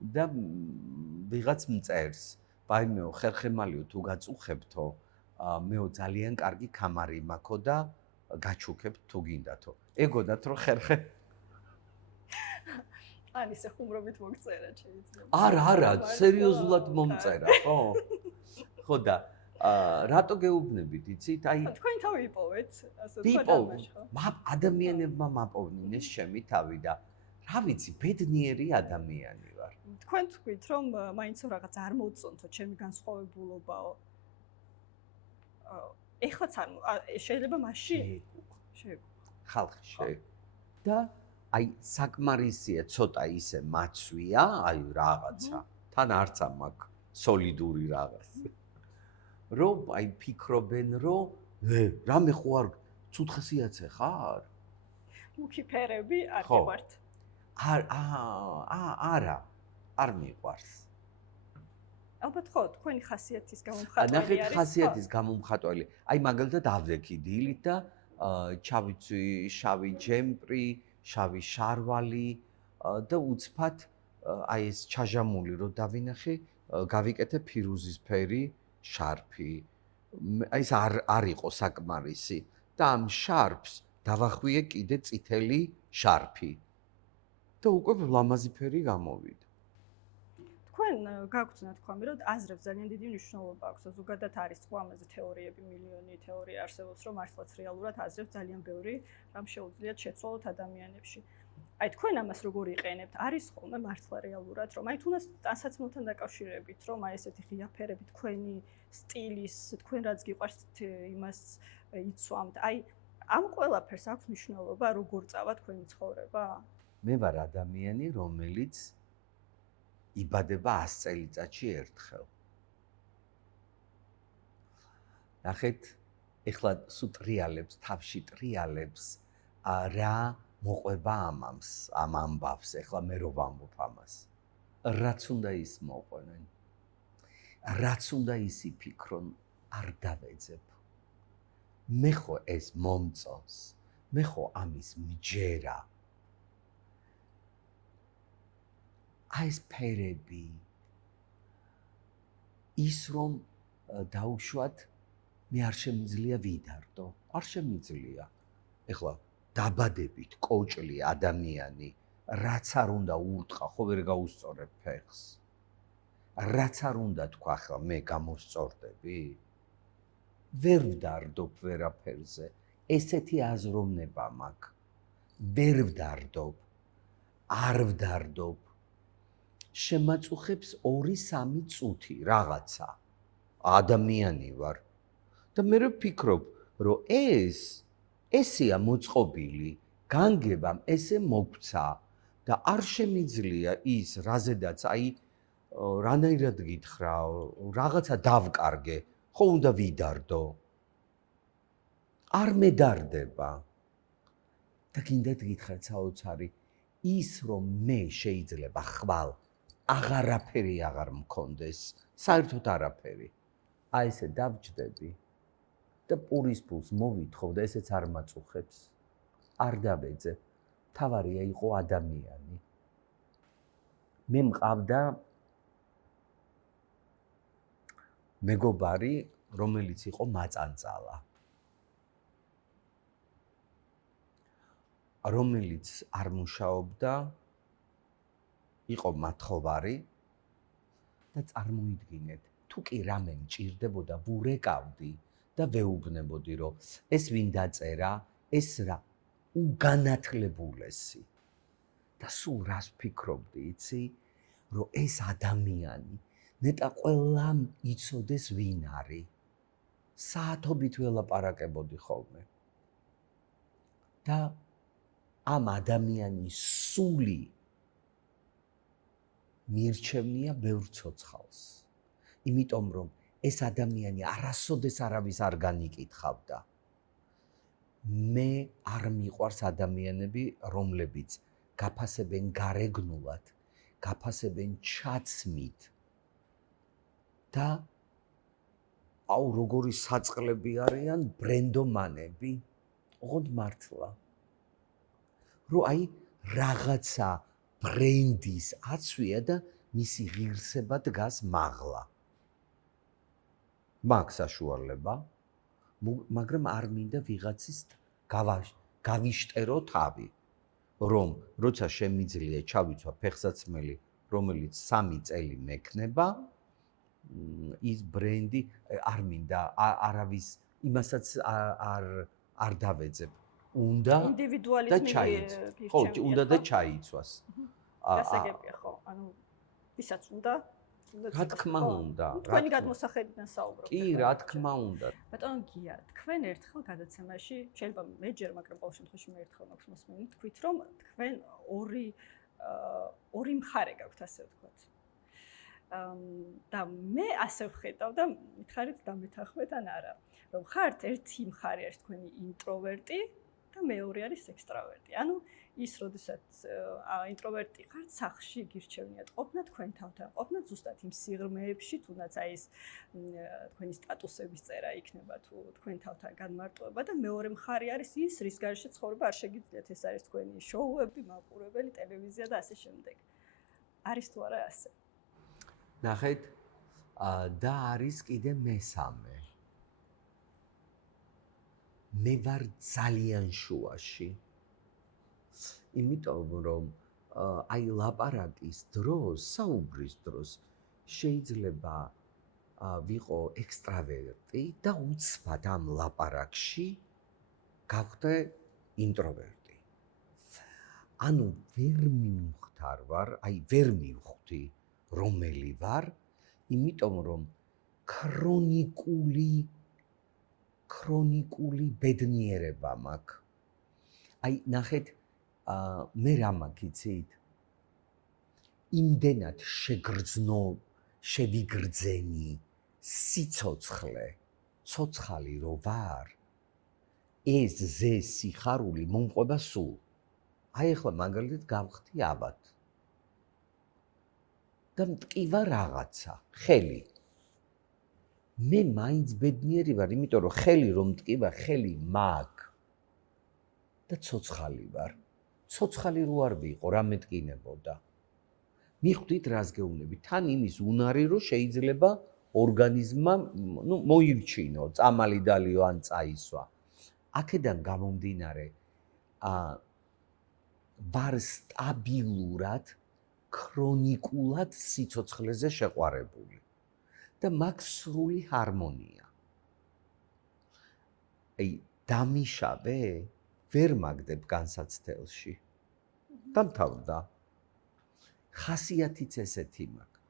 და ვიღაც მწერს. ვაიმეო, ხერხემალიო თუ გაწუხებთო, მეო ძალიან კარგი კამარი მაქვს და გაჩუქებთ თუ გინდათო. ეგოდათ რომ ხერხე ან ისე ხუმრობით მოგწერა შეიძლება. არა, სერიოზულად მომწერა, ხო? ხო და რატო გეუბნებით, იცით? აი თქვენ თავი იპოვეთ, ასე ვთქვათ, ადამიანებმა მაპოვნინეს ეს ჩემი თავი და რა ვიცი, ბედნიერი ადამიანი ვარ. თქვენ თქვით, რომ მაინც რაღაც არ მოწონთო ჩემი განსხვავებულობაო. ეხლაც არ შეიძლება მაშინ ხალხი და აი საკმარისია ცოტა ისე მაცვია, აი რაღაცა. თან არც ამაქვს სოლიდური რაღაც. რომ აი ფიქრობენ, რომ რამე ხო არ ცუთხესიაცე ხარ? მუქი ფერები არ მიყვართ. არა, არ მიყვარს. ალბათ ხო, თქვენი ხასიათის გამომხატველი არის. ნახეთ, ხასიათის გამომხატველი. აი მაგალითად ავდექი დილით და ჩავიცვი შავი ჯემპრი, შავი შარვალი და უცბად აი ეს ჩაჟამული რო დავინახე, გავიკეთე ფირუზისფერი შარფი. აი ეს არ იყო საკმარისი და ამ შარფს დავახვიე კიდე წითელი შარფი. და უკვე ლამაზი ფერი გამოვიდა. თქვენ გაქვთ ნათქვამი, რომ აზრებს ძალიან დიდი მნიშვნელობა აქვს. ზოგადად არის სხვა ამაზე თეორიები, მილიონი თეორია არსებობს, რომ მართლაც რეალურად აზრებს ძალიან ბევრი რამ შეუძლიათ შეცვალოთ ადამიანებში. აი თქვენ ამას როგორ იყენებთ? არის ხოლმე მართლა რეალურად, რომ აი თუნდაც ტანსაცმელთან დაკავშირებით, რომ აი ესეთი ღია ფერები თქვენი სტილის, თქვენ რაც გიყვართ იმას იცვამთ. აი ამ ყველაფერს აქვს მნიშვნელობა, როგორ წავა თქვენი ცხოვრება? მე ვარ ადამიანი, რომელიც იბადება 100 წელიწადში ერთხელ. ნახეთ, ეხლა სულ ტრიალებს, თავში ტრიალებს, რა მოყვება ამ ამბავს, ეხლა მე რო ვამბობ ამას. რაც უნდა ის მოყვნენ. რაც უნდა ის იფიქრონ, არ დავეძებ. მე ხო ეს მომწონს, მე ხო ამის მჯერა. აი ეს ფერები ის რომ დაუშვათ მე არ შემიძლია ვიდარდო, არ შემიძლია. ეხლა დაბადებით კოჭლი ადამიანი, რაც არ უნდა ურტყა, ხო ვერ გაუსწორებ ფეხს. რაც არ უნდა თქვა, ახლა მე გამოსწორდები? ვერ ვდარდობ ვერაფერზე. ესეთი აზროვნება მაქვს. ვერ ვდარდობ. არ ვდარდობ. შემაწუხებს 2-3 წუთი რაღაცა. ადამიანი ვარ. და მე ვფიქრობ, რომ ესეა მოწყობილი, განგებამ ესე მოგცა და არ შემიძლია ის რაზედაც აი რანაირად გითხრა, რაღაცა დავკარგე, ხო უნდა ვიდარდო. არ მედარდება. და კიდევ გითხრათ საოცარი, ის რომ მე შეიძლება ხვალ აღარაფერი აღარ მქონდეს, საერთოდ არაფერი. აი ესე დავჯდები და პურის ფულს მოვითხოვ და ესეც არ მაწუხებს. არ დავეძებ. თავარია იყო ადამიანი. მე მყავდა მეგობარი, რომელიც იყო მაწანწალა. რომელიც არ მუშაობდა, იყო მათხოვარი და წარმოიდგინეთ, თუ კი რამე მჭირდებოდა, ვურეკავდი და ვეუბნებოდი, რომ ეს ვინ დაწერა, ეს რა უგანათლებულესი. და სულ რას ვფიქრობდი, იცი, რომ ეს ადამიანი ნეტა ყველამ იცოდეს ვინ არის. საათობით ველაპარაკებოდი ხოლმე. და ამ ადამიანის სული მირჩევნია ბევრ ცოცხალს. იმიტომ რომ ეს ადამიანი არასოდეს არავის არ განიკითხავდა. მე არ მიყვარს ადამიანები, რომლებიც გაფასებენ გარეგნულად, გაფასებენ ჩაცმით და აუ როგორი საწყლები არიან ბრენდომანები. ოღონდ მართლა. რომ აი რაღაცა ბრენდის აცვია და მისი ღირსება დგას მაღლა. მაგ საშუალება, მაგრამ არ მინდა ვიღაცის გავიშტერო თავი, რომ როცა შემიძლია ჩავიცვა ფეხსაცმელი, რომელიც 3 წელი მექნება, ის ბრენდი არ მინდა არავის იმასაც არ დავეძებ. უნდა და ჩაიცვას. ხო, უნდა და ჩაიცვას. გასაგებია ხო, ანუ ვისაც უნდა რა თქმა უნდა. თქვენი გადმოსახედიდან საუბრობთ. კი, რა თქმა უნდა. ბატონო გია, თქვენ ერთხელ გადაცემაში, შეიძლება მეჯერ, მაგრამ ყოველ შემთხვევაში მე ერთხელ მაქვს მოსმენი, თქვით რომ თქვენ ორი მხარე გაქვთ, ასე ვთქვათ. და მე ასე ვხედავ და მითხარით დამეთანხმეთ ან არა, რომ ხართ ერთი მხარე არის თქვენი ინტროვერტი და მეორე არის ექსტრავერტი. ანუ ის, როდესაც ინტროვერტი ხართ, სახლში გირჩევნიათ ყოფნა თქვენ თავთან, ყოფნა ზუსტად იმ სიღრმეებში, თუნდაც აი ეს თქვენი სტატუსების წერა იქნება თუ თქვენ თავთან განმარტოება და მეორე მხარე არის ის, რის გარეშე ცხოვრება არ შეგიძლიათ, ეს არის თქვენი შოუები, მაყურებელი, ტელევიზია და ასე შემდეგ. არის თუ არა ასე? ნახეთ, და არის კიდე მესამე. მე ვარ ძალიან შუაში. იმიტომ რომ აი ლაპარაკის დროს, საუბრის დროს შეიძლება ვიყო ექსტრავერტი და უცბად ამ ლაპარაკში გავხდე ინტროვერტი. ანუ ვერ მივხვდარ ვარ, აი ვერ მივხვდი რომელი ვარ, იმიტომ რომ ქრონიკული ბედნიერება მაქვს. აი ნახეთ, მე რა მაქვს იცით? იმდენად შევიგრძენი ცოცხალი რო ვარ, ეს სიხარული მომყვება სულ. აი ახლა მაგალითად გავხდი აბათ. და მტკივა რაღაცა, ხელი. მე მაინც ბედნიერი ვარ, იმიტომ რომ ხელი რომ მტკივა, ხელი მაქვს. და ცოცხალი ვარ. ცოცხალი რო არ ვიყო, რა მეტკინებოდა. მიხვდით რას გეუბნები, თან იმის უნარი რომ შეიძლება ორგანიზმმა, მოირჩინო, წამალი დალიო ან წაისვა. აქედან გამომდინარე, ვარ სტაბილურად ქრონიკულად სიცოცხლეზე შეყვარებული და მაქვს სრული ჰარმონია. აი, დამიშავე, ვერ მაგდებ განსაცდელში. დამთავრდა. ხასიათიც ესეთი მაქვს.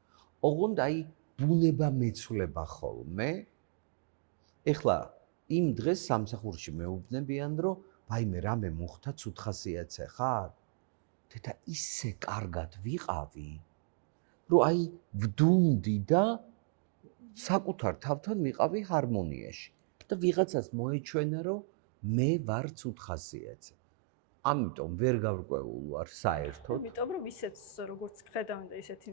ოღონდ აი ბუნება მეცვლება ხოლმე. ეხლა იმ დღეს სამსახურში მეუბნებიან, რომ ვაიმე რამე მოხდა, ცუდ ხასიათზე ხარ? და ისე კარგად ვიყავი, რომ აი ვდუმდი და საკუთარ თავთან ვიყავი ჰარმონიაში. და ვიღაცას მოეჩვენა, რომ მე ვარ ცუდ ხასიათზე. ამიტომ ვერ გავრკვეულ ვარ საერთოდ. იმიტომ რომ ისეც როგორც ხედავენ და ისეთი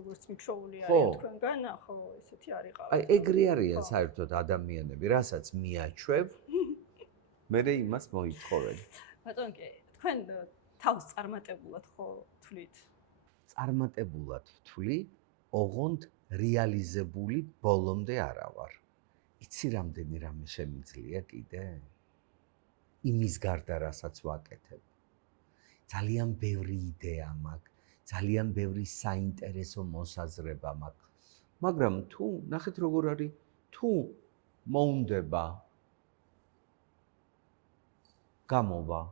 როგორც მიჩვეული არიან თქვენგან, ხო, ესეთი არ იყავით. აი ეგრე არიან საერთოდ ადამიანები, რასაც მიაჩვევ, მე იმას მოითხოვენ. ბატონო, თქვენ თავს წარმატებულად ხო თვლით? წარმატებულად ვთვლი, ოღონდ რეალიზებული ბოლომდე არა ვარ. იცი რამდენი რამე შემიძლია კიდე? იმის გარდა რასაც ვაკეთებ. ძალიან ბევრი იდეა მაქვს, ძალიან ბევრი საინტერესო მოსაზრება მაქვს. მაგრამ თუ ნახეთ როგორ არის, თუ მოუნდება გამოვა,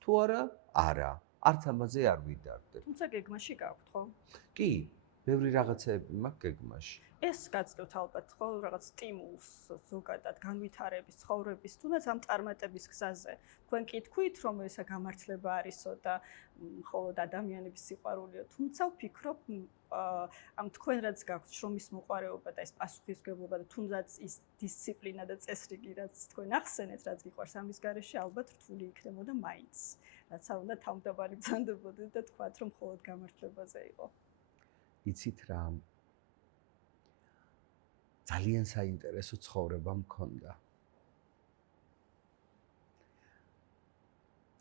თუ არა, არც ამაზე არ ვიდარდებ. თუმცა გეგმაში გაქვთ, ხო? კი, ბევრი რაღაცები მაქვს გეგმაში. ეს გაცდოთ ალბათ ხო რაღაც სტიმულს ზოგადად განვითარების, ცხოვრების, თუნდაც ამ წარმატების გზაზე. თქვენ კი თქვით, რომ ესა გამართლება არისო და მხოლოდ ადამიანების სიყვარულიო, თუმცა ვფიქრობ, ამ თქვენ რაც გაქვთ შრომის მოყვარეობა და ეს პასუხისმგებლობა და თუნდაც ის დისციპლინა და წესრიგი, რაც თქვენ ახსენეთ, რაც გიყვარს ამის გარეშე, ალბათ რთული იქნებოდა მაინც. რაც არ უნდა თავმდაბარი ბრძანდებოდეთ და თქვათ, რომ მხოლოდ გამართლებაზე იყო. იცით რა? ძალიან საინტერესო ცხოვრება მქონდა.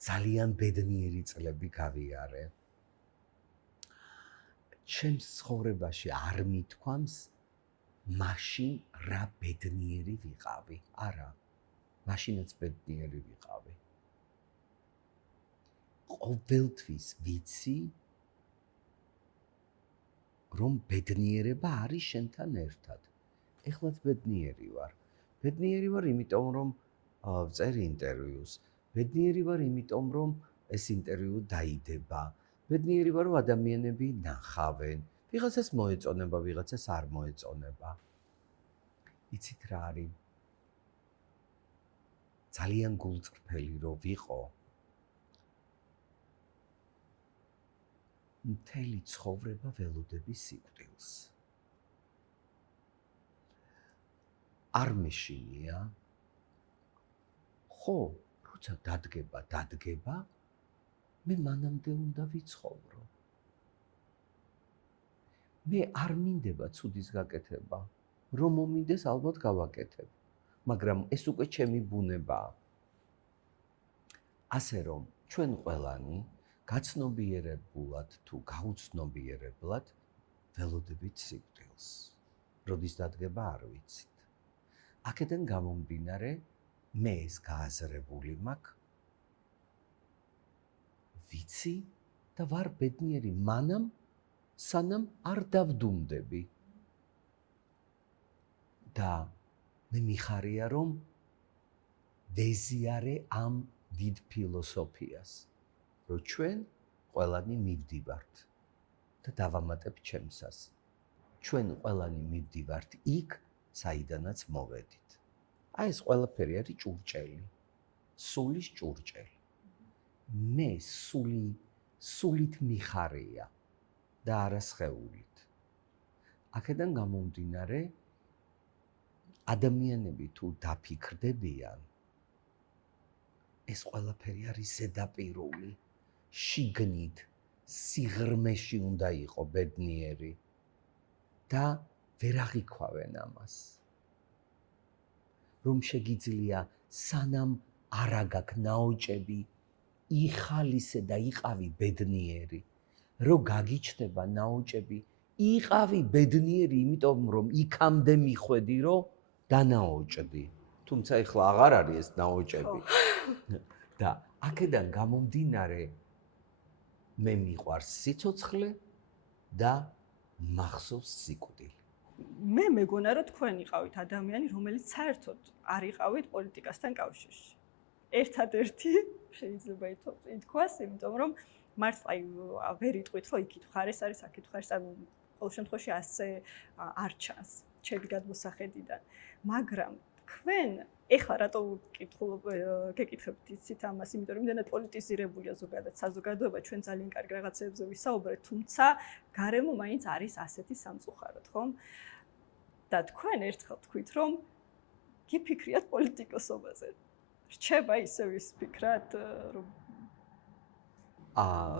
ძალიან ბედნიერი წლები გავიარე. ჩემს ცხოვრებაში არ მithქვამს მაშინ რა ბედნიერი ვიყავი. არა, მაშინაც ბედნიერი ვიყავი. ყოველთვის ვიცი, რომ ბედნიერება არის შენთან ერთად. ეხლაც ბედნიერი ვარ. ბედნიერი ვარ იმიტომ, რომ ვწერი ინტერვიუს. ბედნიერი ვარ იმიტომ, რომ ეს ინტერვიუ დაიდება. ბედნიერი ვარ, რომ ადამიანები ნახავენ. ვიღაცას მოეწონება, ვიღაცას არ მოეწონება. იცით რა არის? ძალიან გულწრფელი რო ვიყო. მთელი ცხოვრება ველოდები სიკვდილს. არ მეშინია. ხო, როცა დადგება, მე მანამდე უნდა ვიცხოვრო. მე არ მინდება ცუდის გაკეთება. რომ მომინდეს ალბათ გავაკეთებ. მაგრამ ეს უკვე ჩემი ბუნებაა. ასე რომ ჩვენ ყველანი გაცნობიერებულად თუ გაუცნობიერებლად ველოდებით სიკვდილს. როდის დადგება არ ვიცით. აქედან გამომდინარე მე ეს გააზრებული მაქვს. ვიცი და ვარ ბედნიერი მანამ სანამ არ დავდუმდები. და მე მიხარია რომ ვეზიარე ამ დიდ ფილოსოფიას, რომ ჩვენ ყველანი მივდივართ და დავამატებ ჩემსას. ჩვენ ყველანი მივდივართ იქ, საიდანაც მოვედით. აი ეს ყველაფერი არის ჭურჭელი, სულის ჭურჭელი. მე სულით მიხარია და არა სხეულით. აქედან გამომდინარე ადამიანები თუ დაფიქრდებიან, ეს ყველაფერი არის ზედაპირული, შიგნით, სიღრმეში უნდა იყო ბედნიერი და ვერ აღიქვავენ ამას. რომ შეგიძლია სანამ არ აგაქვს ნაოჭები, იხალისე და იყავი ბედნიერი, რომ გაგიჩნდება ნაოჭები, იყავი ბედნიერი, იმიტომ რომ იქამდე მიხვედი, რომ დანაოჭდი. თუმცა ეხლა აღარ არის ეს ნაოჭები. და აქედან გამომდინარე მე მიყვარს სიცოცხლე და მახსოვს სიკვდილი. მე მეგონა რომ თქვენ იყავით ადამიანი, რომელიც საერთოდ არ იყავით პოლიტიკასთან კავშირში. ერთადერთი შეიძლება ითქვას, იმიტომ რომ მართლა ვერ იტყვით, რომ იქით ხარ, ეს არის აქეთ ხარ, ანუ ყოველ შემთხვევაში ასე არ ჩანს ჩემი გადმოსახედიდან. მაგრამ თქვენ ეხლა რატო გეკითხებთ იცით ამას, იმიტომ რომ იმდენად პოლიტიზირებულია ზოგადად საზოგადოება, ჩვენ ძალიან კარგ რაღაცებზე ვისაუბრეთ, თუმცა გარემო მაინც არის ასეთი სამწუხაროდ, ხომ? და თქვენ ერთხელ თქვით, რომ გიფიქრიათ პოლიტიკოსობაზე. რჩება ისე ვისფიქრათ, რომ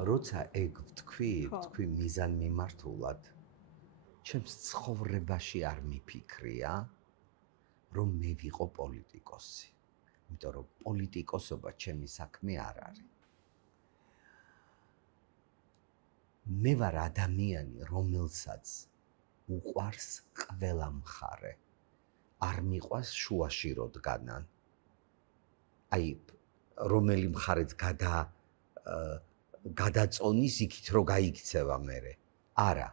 როცა ეგ თქვი მიზანმიმართულად, ჩემს ცხოვრებაში არ მიფიქრია, რომ მე ვიყო პოლიტიკოსი. იმიტომ რომ პოლიტიკოსობა ჩემი საქმე არ არის. მე ვარ ადამიანი, რომელსაც უყვარს ყველა მხარე. არ მიყვარს შუაში რო დგანან. აი, რომელი მხარეც გადაწონის იქით რო გაიქცევა მერე. არა.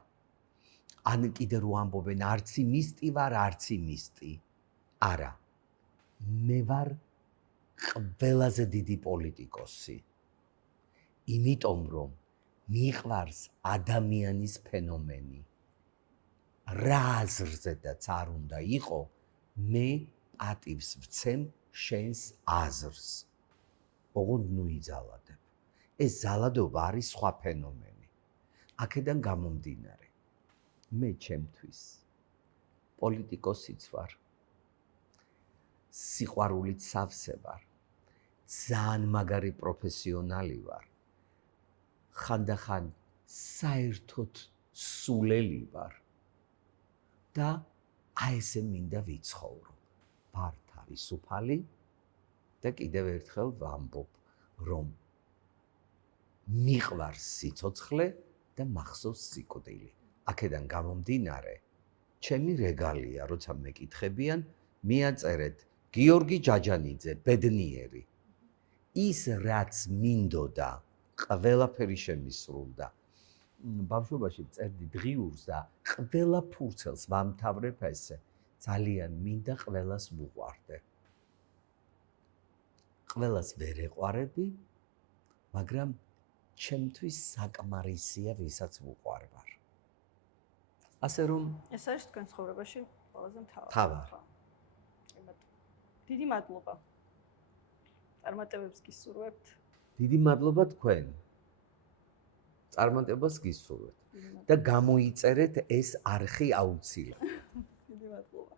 ან კიდე რო ამბობენ არც იმისტი ვარ, არც იმისტი. არა. მე ვარ ყველაზე დიდი პოლიტიკოსი. იმიტომ რომ მიყვარს ადამიანის ფენომენი. რა აზრზედაც არ უნდა იყო, მე პატივს ვცემ შენს აზრს. ოღონდ ნუ იძალადებ. ეს ზალადობა არის სხვა ფენომენი. აქედან გამომდინარე, მე ჩემთვის პოლიტიკოსიც ვარ. სიყვარულით სავსე ვარ. ძალიან მაგარი პროფესიონალი ვარ. ხანდახან საერთოდ სულელი ვარ. და აი ესე მინდა ვიცხოვრო. ვარ თავისუფალი და კიდევ ერთხელ ვამბობ, რომ მიყვარს სიცოცხლე და მახსოვს სიკვდილი. აქედან გამომდინარე, ჩემი რეგალია, როცა მეკითხებიან, მიაწერეთ გიორგი ჯაჯანიძე, ბედნიერი. ის რაც მინდოდა, ყველაფერი შემისრულდა. ბავშვობაში წერდი დღიურს და ყველა ფურცელს ვამთავრებ ესე. ძალიან მინდა ყველას ვუყვარდე. ყველას ვერ ეყვარები, მაგრამ ჩემთვის საკმარისია, ვისაც ვუყვარ ვარ. ასე რომ ეს არის თქვენ ცხოვრებაში ყველაზე მთავარი. თავარ. დიდი მადლობა. წარმატებებს გისურვებთ. დიდი მადლობა თქვენ. წარმატებას გისურვებთ და გამოიწერეთ ეს არხი აუცილებლად. დიდი მადლობა.